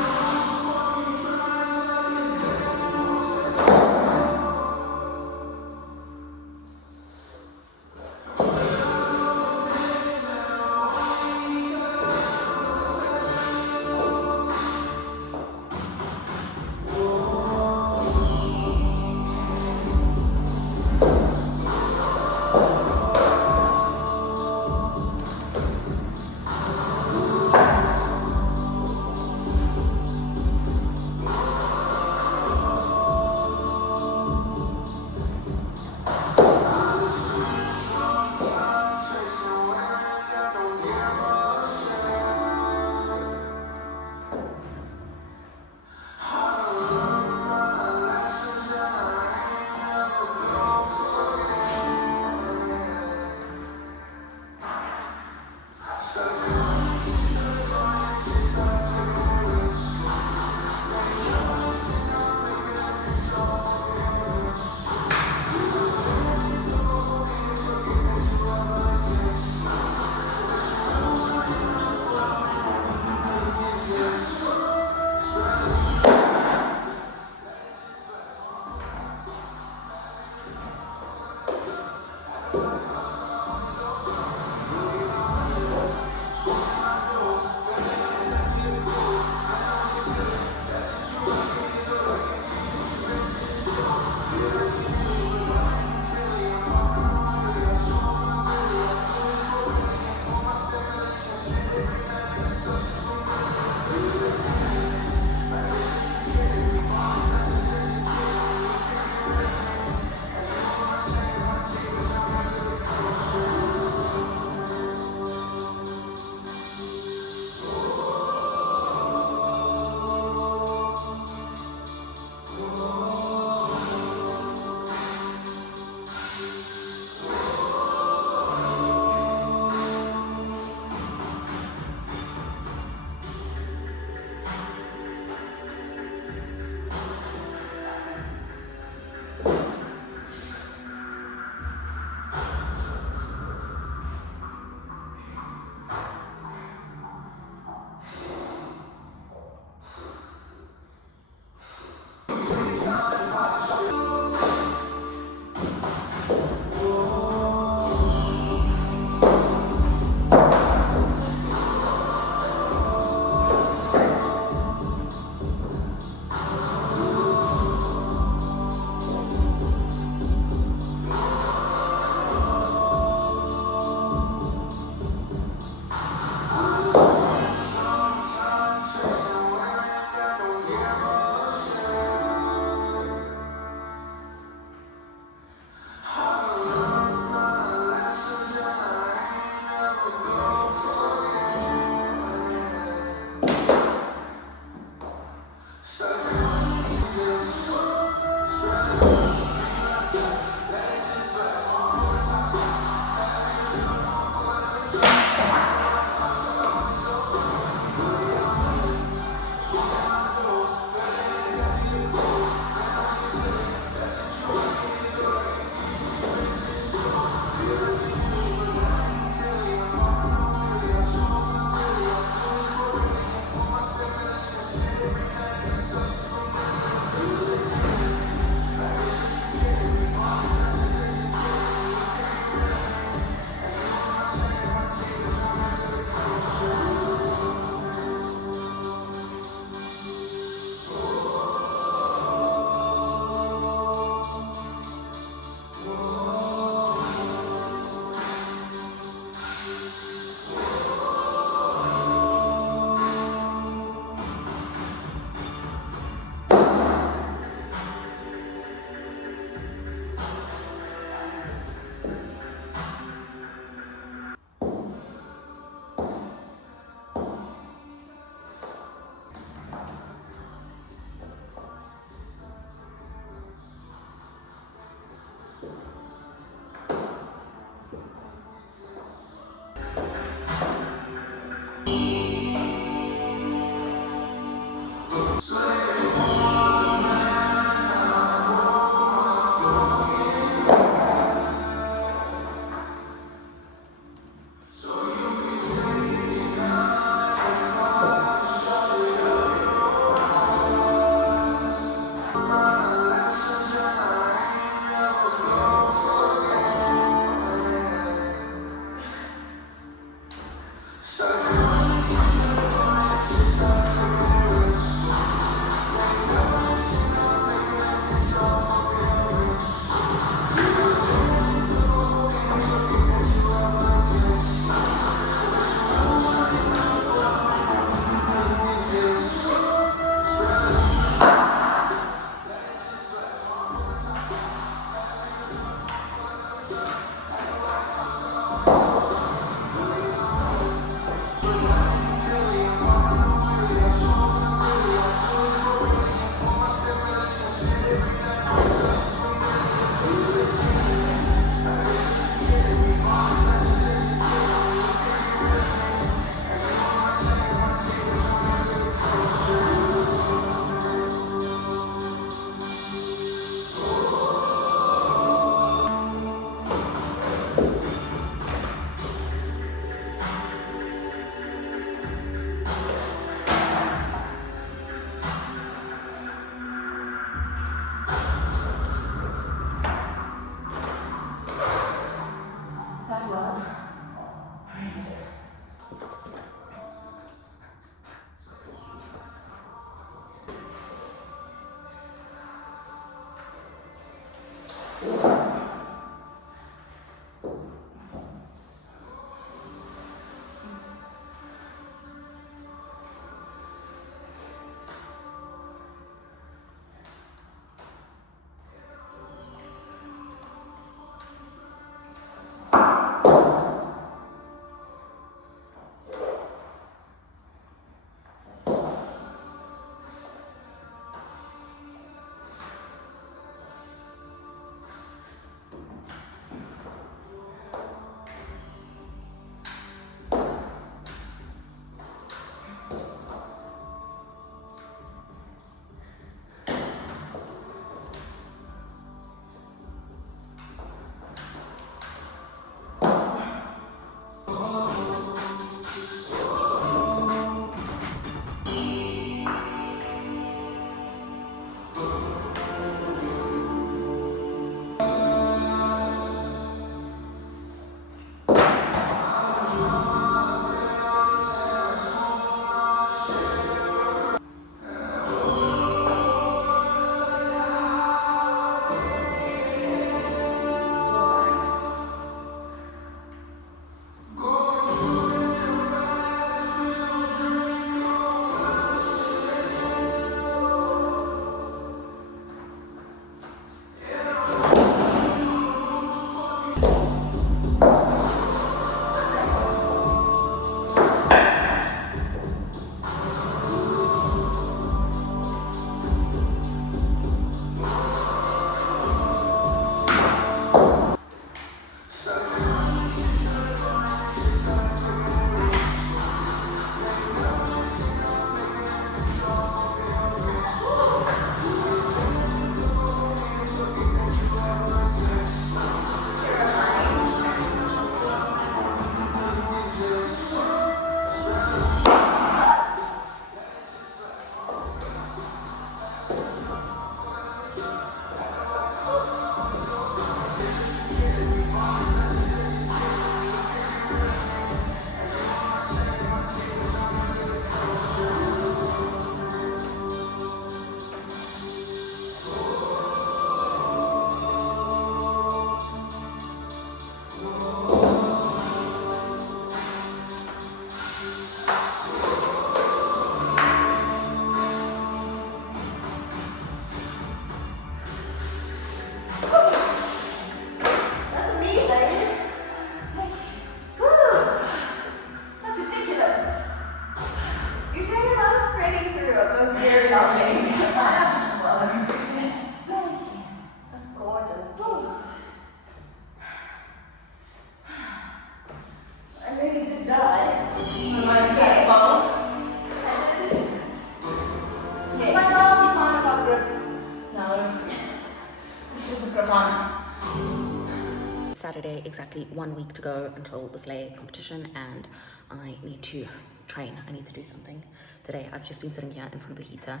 Saturday, exactly 1 week to go until the sleigh competition, and I need to train. I need to do something today. I've just been sitting here in front of the heater,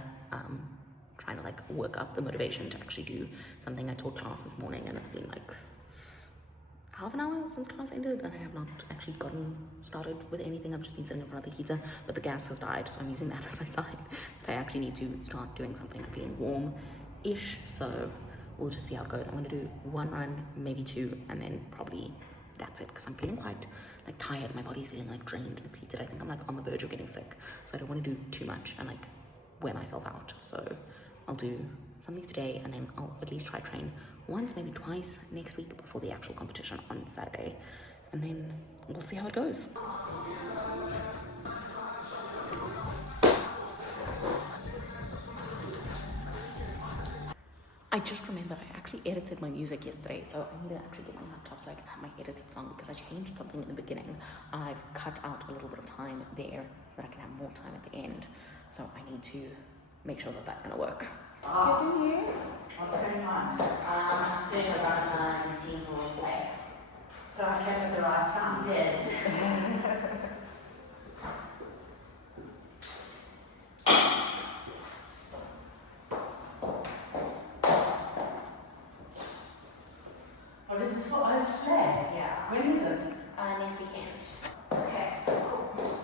trying to like work up the motivation to actually do something. I taught class this morning and it's been like half an hour since class ended and I have not actually gotten started with anything. I've just been sitting in front of the heater, but the gas has died, so I'm using that as my sign that I actually need to start doing something. I'm feeling warm-ish, so we'll just see how it goes. I'm going to do one run, maybe two, and then probably that's it, because I'm feeling quite like tired. My body's feeling like drained and depleted. I think I'm like on the verge of getting sick, so I don't want to do too much and like wear myself out. So I'll do something today, and then I'll at least try train once, maybe twice next week before the actual competition on Saturday, and then we'll see how it goes. I just remembered I actually edited my music yesterday, so I need to actually get my laptop so I can have my edited song, because I changed something in the beginning. I've cut out a little bit of time there so that I can have more time at the end. So I need to make sure that that's going to work. Good to you. What's going on? I'm just doing a run routine for Wednesday. So I came at the right time. You did. Oh, this is for us today? Yeah. When is it? Next weekend. Okay, cool.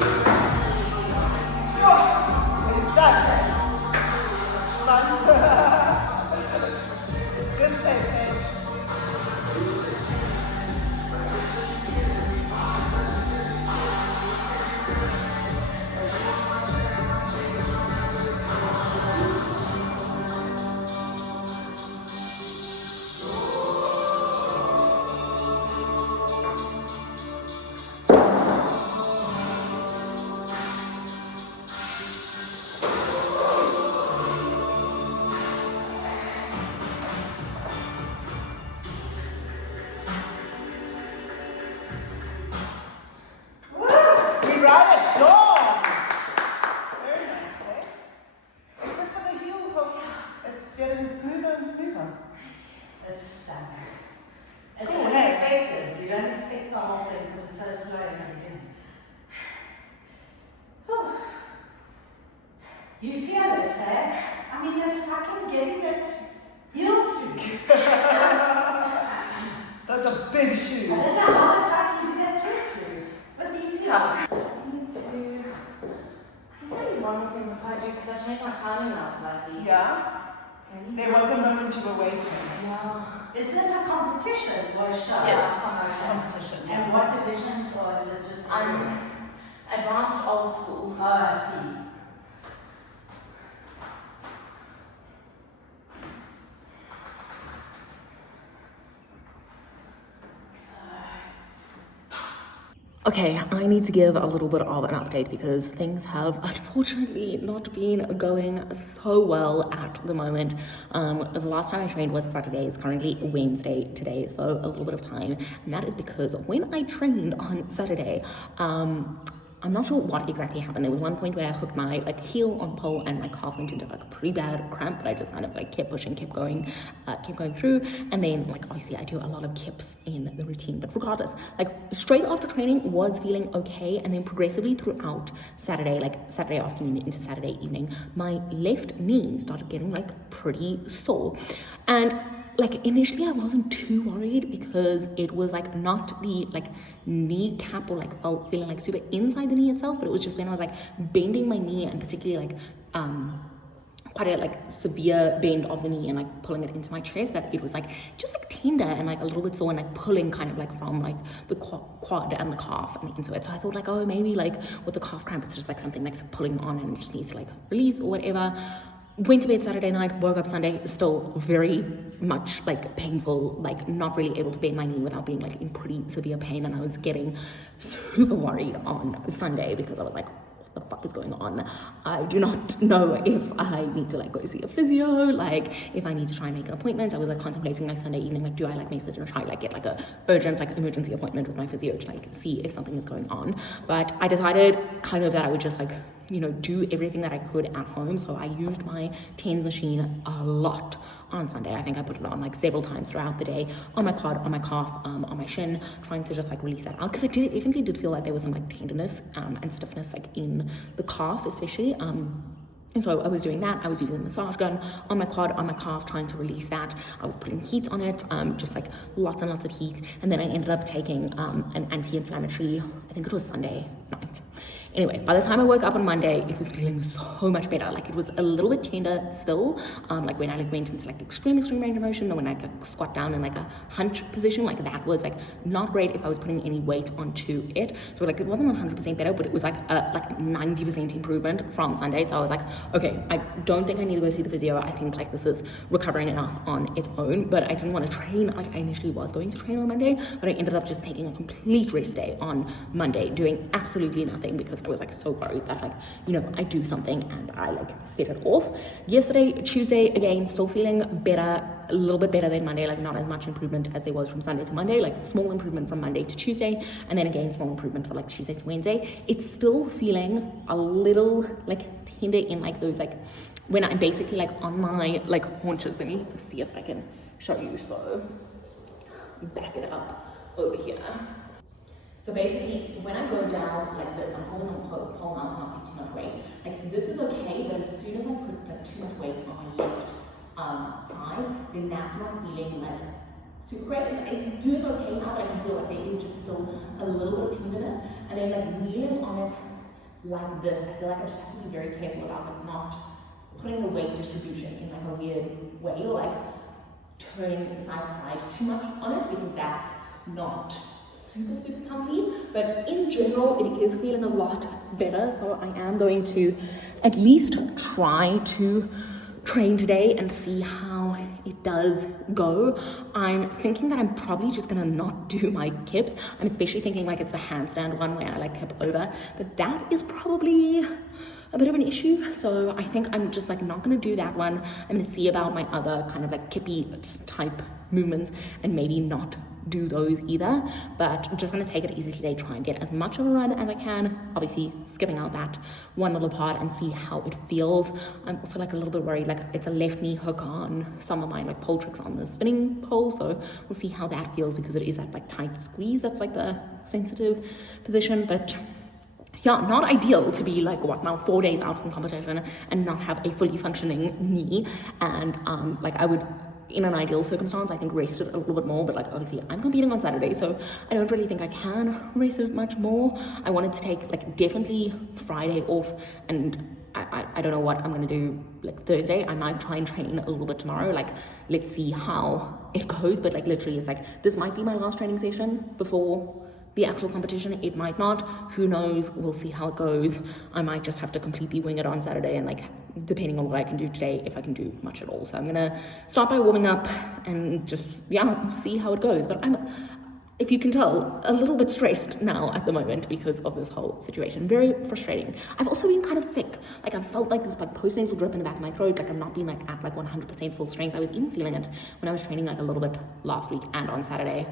It's done. Done. Good statement. We ride at dawn. Very nice, right? Except for the heel hook, it's getting smoother and smoother. It's stunning. It's Cool, unexpected. You don't expect the whole thing because it's so slow in the beginning. Whew. You feel this, eh? I mean, you're fucking getting that heel through. Those are big shoes. I don't know how the fuck you do that through. But It's it's tough. I just need to. I think I need one more thing before I do because I changed my timing now slightly. Yeah? I need There was a moment you were waiting. Yeah. Is this a competition or a show? Yes, Competition. competition. And what divisions or is it just Advanced old school. Oh, I see. Okay, I need to give a little bit of an update because things have unfortunately not been going so well at the moment. The last time I trained was Saturday, it's currently Wednesday today, so a little bit of time. And that is because when I trained on Saturday, I'm not sure what exactly happened. There was one point where I hooked my heel on pole and my calf went into a pretty bad cramp, but I just kind of kept pushing, kept going through. And then obviously I do a lot of kips in the routine, but regardless, straight after training was feeling okay. And then progressively throughout Saturday, Saturday afternoon into Saturday evening, my left knee started getting pretty sore. And initially I wasn't too worried because it was not the kneecap or feeling super inside the knee itself, but it was just when I was bending my knee and particularly quite a severe bend of the knee and pulling it into my chest that it was just tender and a little bit sore and pulling kind of from the quad and the calf and into it. So I thought oh maybe with the calf cramp it's just something pulling on and it just needs to release or whatever. Went to bed Saturday night, woke up Sunday, still very much painful, not really able to bend my knee without being in pretty severe pain. And I was getting super worried on Sunday because I was what the fuck is going on? I do not know if I need to go see a physio, if I need to try and make an appointment. I was contemplating Sunday evening, do I message and try get a urgent emergency appointment with my physio to see if something is going on. But I decided kind of that I would just do everything that I could at home. So I used my TENS machine a lot on Sunday. I think I put it on several times throughout the day on my quad, on my calf, on my shin, trying to just release that out because I definitely did feel there was some tenderness and stiffness in the calf especially. And so I was doing that. I was using a massage gun on my quad, on my calf, trying to release that. I was putting heat on it, just lots and lots of heat. And then I ended up taking an anti-inflammatory, I think it was Sunday night. Anyway, by the time I woke up on Monday, it was feeling so much better. It was a little bit tender still, when I went into extreme range of motion, or when I squat down in a hunch position, that was not great if I was putting any weight onto it. So it wasn't 100% better, but it was 90% improvement from Sunday. So I was okay, I don't think I need to go see the physio. I think this is recovering enough on its own, but I didn't want to train. I initially was going to train on Monday, but I ended up just taking a complete rest day on Monday, doing absolutely nothing because I was so worried that I do something and I set it off. Yesterday, Tuesday, again, still feeling better, a little bit better than Monday, not as much improvement as there was from Sunday to Monday, small improvement from Monday to Tuesday, and then again small improvement for Tuesday to Wednesday. It's still feeling a little tender in those when I'm basically on my haunches. Let me see if I can show you. So back it up over here. So basically, when I go down like this, I'm holding on the pole now to not put too much weight. This is okay, but as soon as I put too much weight on my left side, then that's when I'm feeling super great. It's doing okay now, but I can feel there is just still a little bit of tenderness. And then kneeling on it like this, I feel like I just have to be very careful about like not putting the weight distribution in like a weird way, or like turning side to side too much on it, because that's not super comfy. But in general, it is feeling a lot better, so I am going to at least try to train today and see how it does go. I'm thinking that I'm probably just gonna not do my kips. I'm especially thinking like it's the handstand one where I like kip over, but that is probably a bit of an issue, so I think I'm just like not gonna do that one. I'm gonna see about my other kind of like kippy type movements and maybe not do those either, but I'm just gonna take it easy today, try and get as much of a run as I can, obviously skipping out that one little part, and see how it feels. I'm also like a little bit worried, like it's a left knee hook on some of my like pole tricks on the spinning pole, so we'll see how that feels, because it is that like tight squeeze that's like the sensitive position. But yeah, not ideal to be like, what now, 4 days out from competition and not have a fully functioning knee. And like I would, in an ideal circumstance, I think race it a little bit more, but like obviously I'm competing on Saturday, so I don't really think I can race it much more. I wanted to take like definitely Friday off, and I don't know what I'm gonna do like Thursday. I might try and train a little bit tomorrow, like let's see how it goes, but like literally it's like this might be my last training session before the actual competition. It might not, who knows, we'll see how it goes. I might just have to completely wing it on Saturday, and like depending on what I can do today, if I can do much at all. So I'm gonna start by warming up and just see how it goes. But I'm, if you can tell, a little bit stressed now at the moment because of this whole situation. Very frustrating. I've also been kind of sick. Like I've felt like this like post-nasal drip in the back of my throat. Like I'm not being like at like 100% full strength. I was even feeling it when I was training like a little bit last week and on Saturday.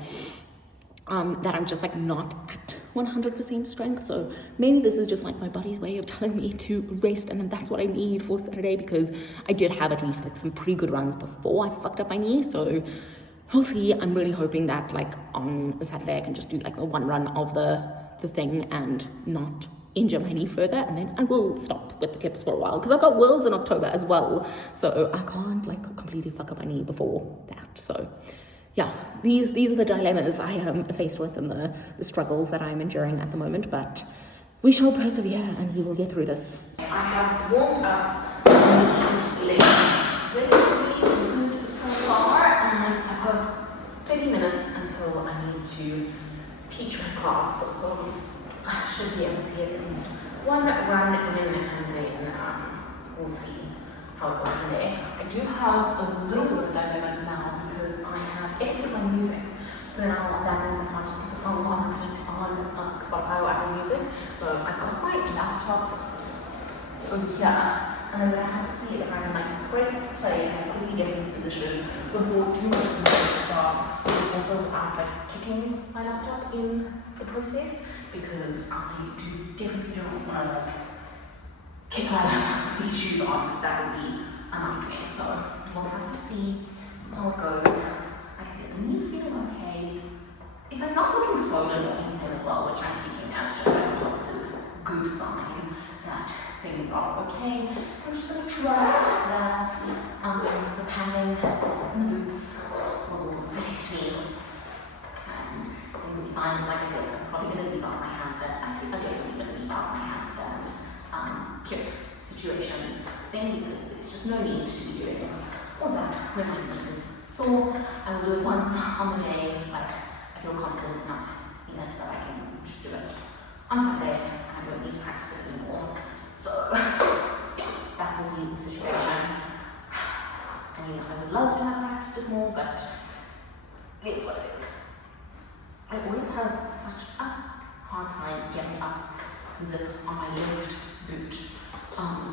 That I'm just like not at 100% strength, so maybe this is just like my body's way of telling me to rest, and then that's what I need for Saturday, because I did have at least like some pretty good runs before I fucked up my knee, so we'll see. I'm really hoping that like on Saturday I can just do like the one run of the thing and not injure my knee further, and then I will stop with the kips for a while, because I've got Worlds in October as well, so I can't like completely fuck up my knee before that. So yeah, these are the dilemmas I am faced with and the struggles that I'm enduring at the moment, but we shall persevere and we will get through this. I have warmed up, and it is feeling relatively good so far, and I've got 30 minutes until I need to teach my class, so I should be able to get at least one run in, and then we'll see how it goes from there. I do have a little bit of a dilemma now, because I have edited my music, so now that means I can't just put the song on repeat on Spotify or Apple Music. So I've got my laptop over here, and I'm gonna have to see if I can like press play and quickly get into position before too much music starts, but also without like kicking my laptop in the process, because I definitely don't want to like kick my laptop with these shoes on, because that would be a nightmare. So we'll have to see how it goes. Like I said, the knee's feeling okay. It's like not looking swollen or anything as well, which I'm taking as just like a positive good sign that things are okay. I'm just gonna trust that the padding and the boots will protect me, and things will be fine. Like I said, I'm probably gonna leave out my handstand. I'm definitely gonna leave out my handstand kip situation thing, because there's just no need to be doing all that when my knee is sore. I will do it once on the day, like I feel confident enough in it that I can just do it on Saturday, and I won't need to practice it anymore. So yeah, that will be the situation. I mean, I would love to have practiced it more, but it is what it is. I always have such a hard time getting up zip on my left boot,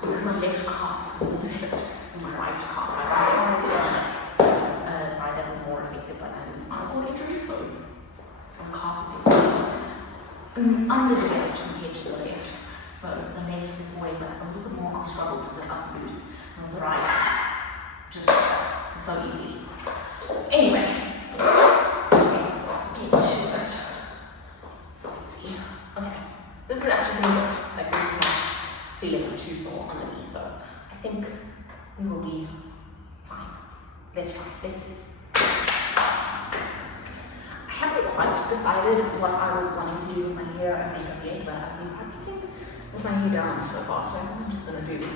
because my left calf is more developed than my right calf. My right side is like a side that was more affected by my spinal cord injury, so my calf is definitely underdeveloped compared to the left. So the left is always like a little bit more of a struggle to zip up the boots, whereas the right just so easy. Anyway, let's get to it. Let's see. Okay, this is actually feeling good. Like this is not feeling too sore on the knee, so I think we will be fine. Let's try. Let's see. I haven't quite decided what I was wanting to do with my hair and makeup yet, but I've been practicing with my knee down so far, so I think I'm just going to do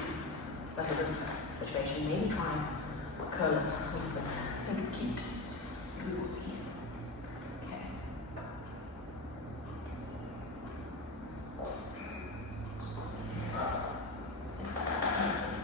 better this situation. Maybe try curl it a little bit to make it cute. We will see. Okay. Let's do this.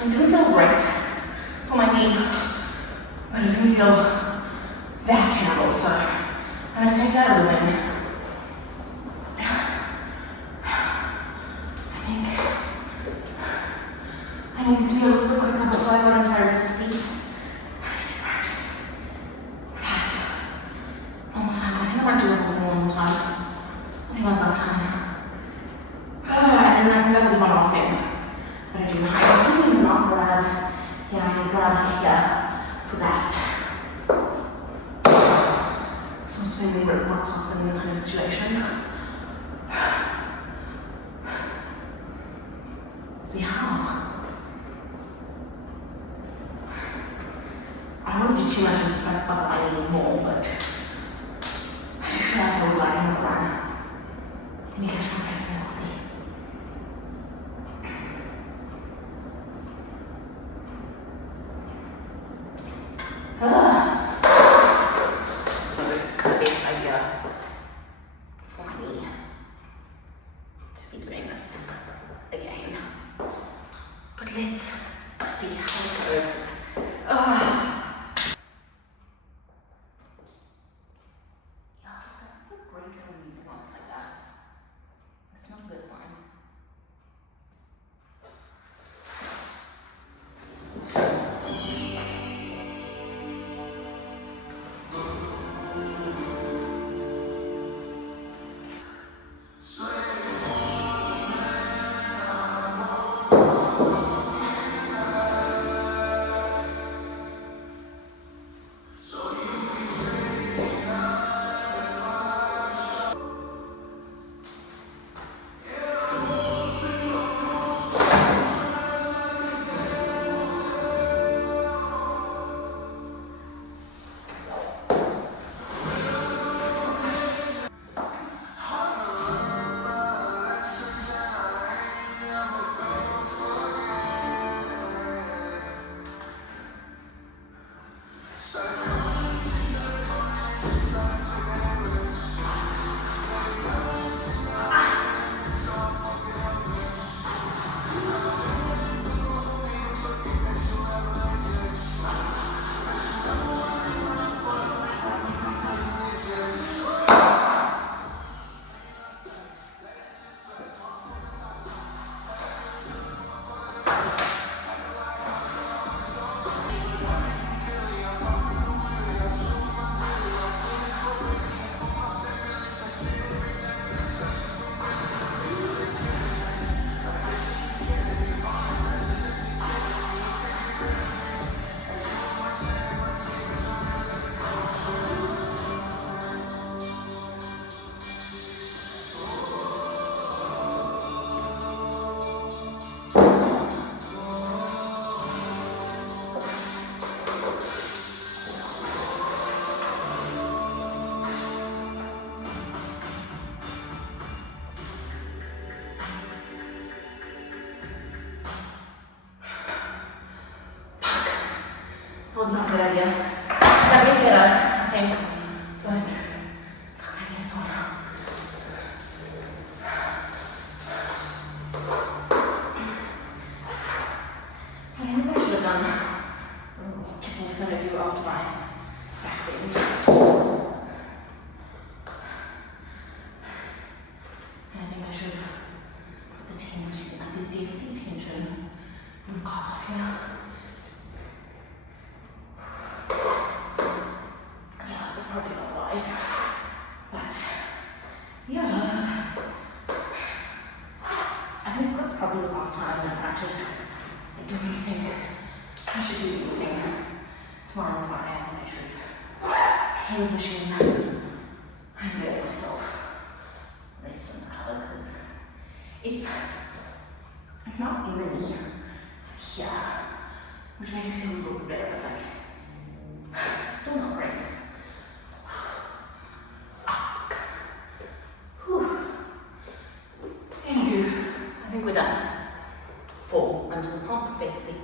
It didn't feel great for my knee, but it didn't feel that terrible, so I'm gonna take that as a win. I think I need to be a little bit quicker before I go into my wrist seat. I need to practice that one more time. I think I might do the whole thing one more time. I think I've got time. And then I think that'll be one more thing. But I do not grab, I grab here for that. So it's maybe we're not just in the kind of situation. Yeah. I don't want to do too much of like fuck up my knee more, but I do feel like I would like him to run. Let me catch my breath and then we'll see. The best idea for me to be doing this again. But let's see how it goes. Yeah, it doesn't feel great when you do one like that. It's not a good sign. That was not a good idea. That made better, I think. But fuck, I need a sauna. I think I should have done the kickings that I do after my back bend. I think I should put the tension, like this definitely tension in the calf here. Yeah, it was probably not wise. But yeah, I think that's probably the last time I'm going to practice. I don't think I should do anything tomorrow on Friday. I think I should transition and get myself rest in the color because it's not in the knee, it's here, which makes me feel a little bit better, but like still not great. Ah, fuck. Whew. Anywho, I think we're done. Full until the pump, basically.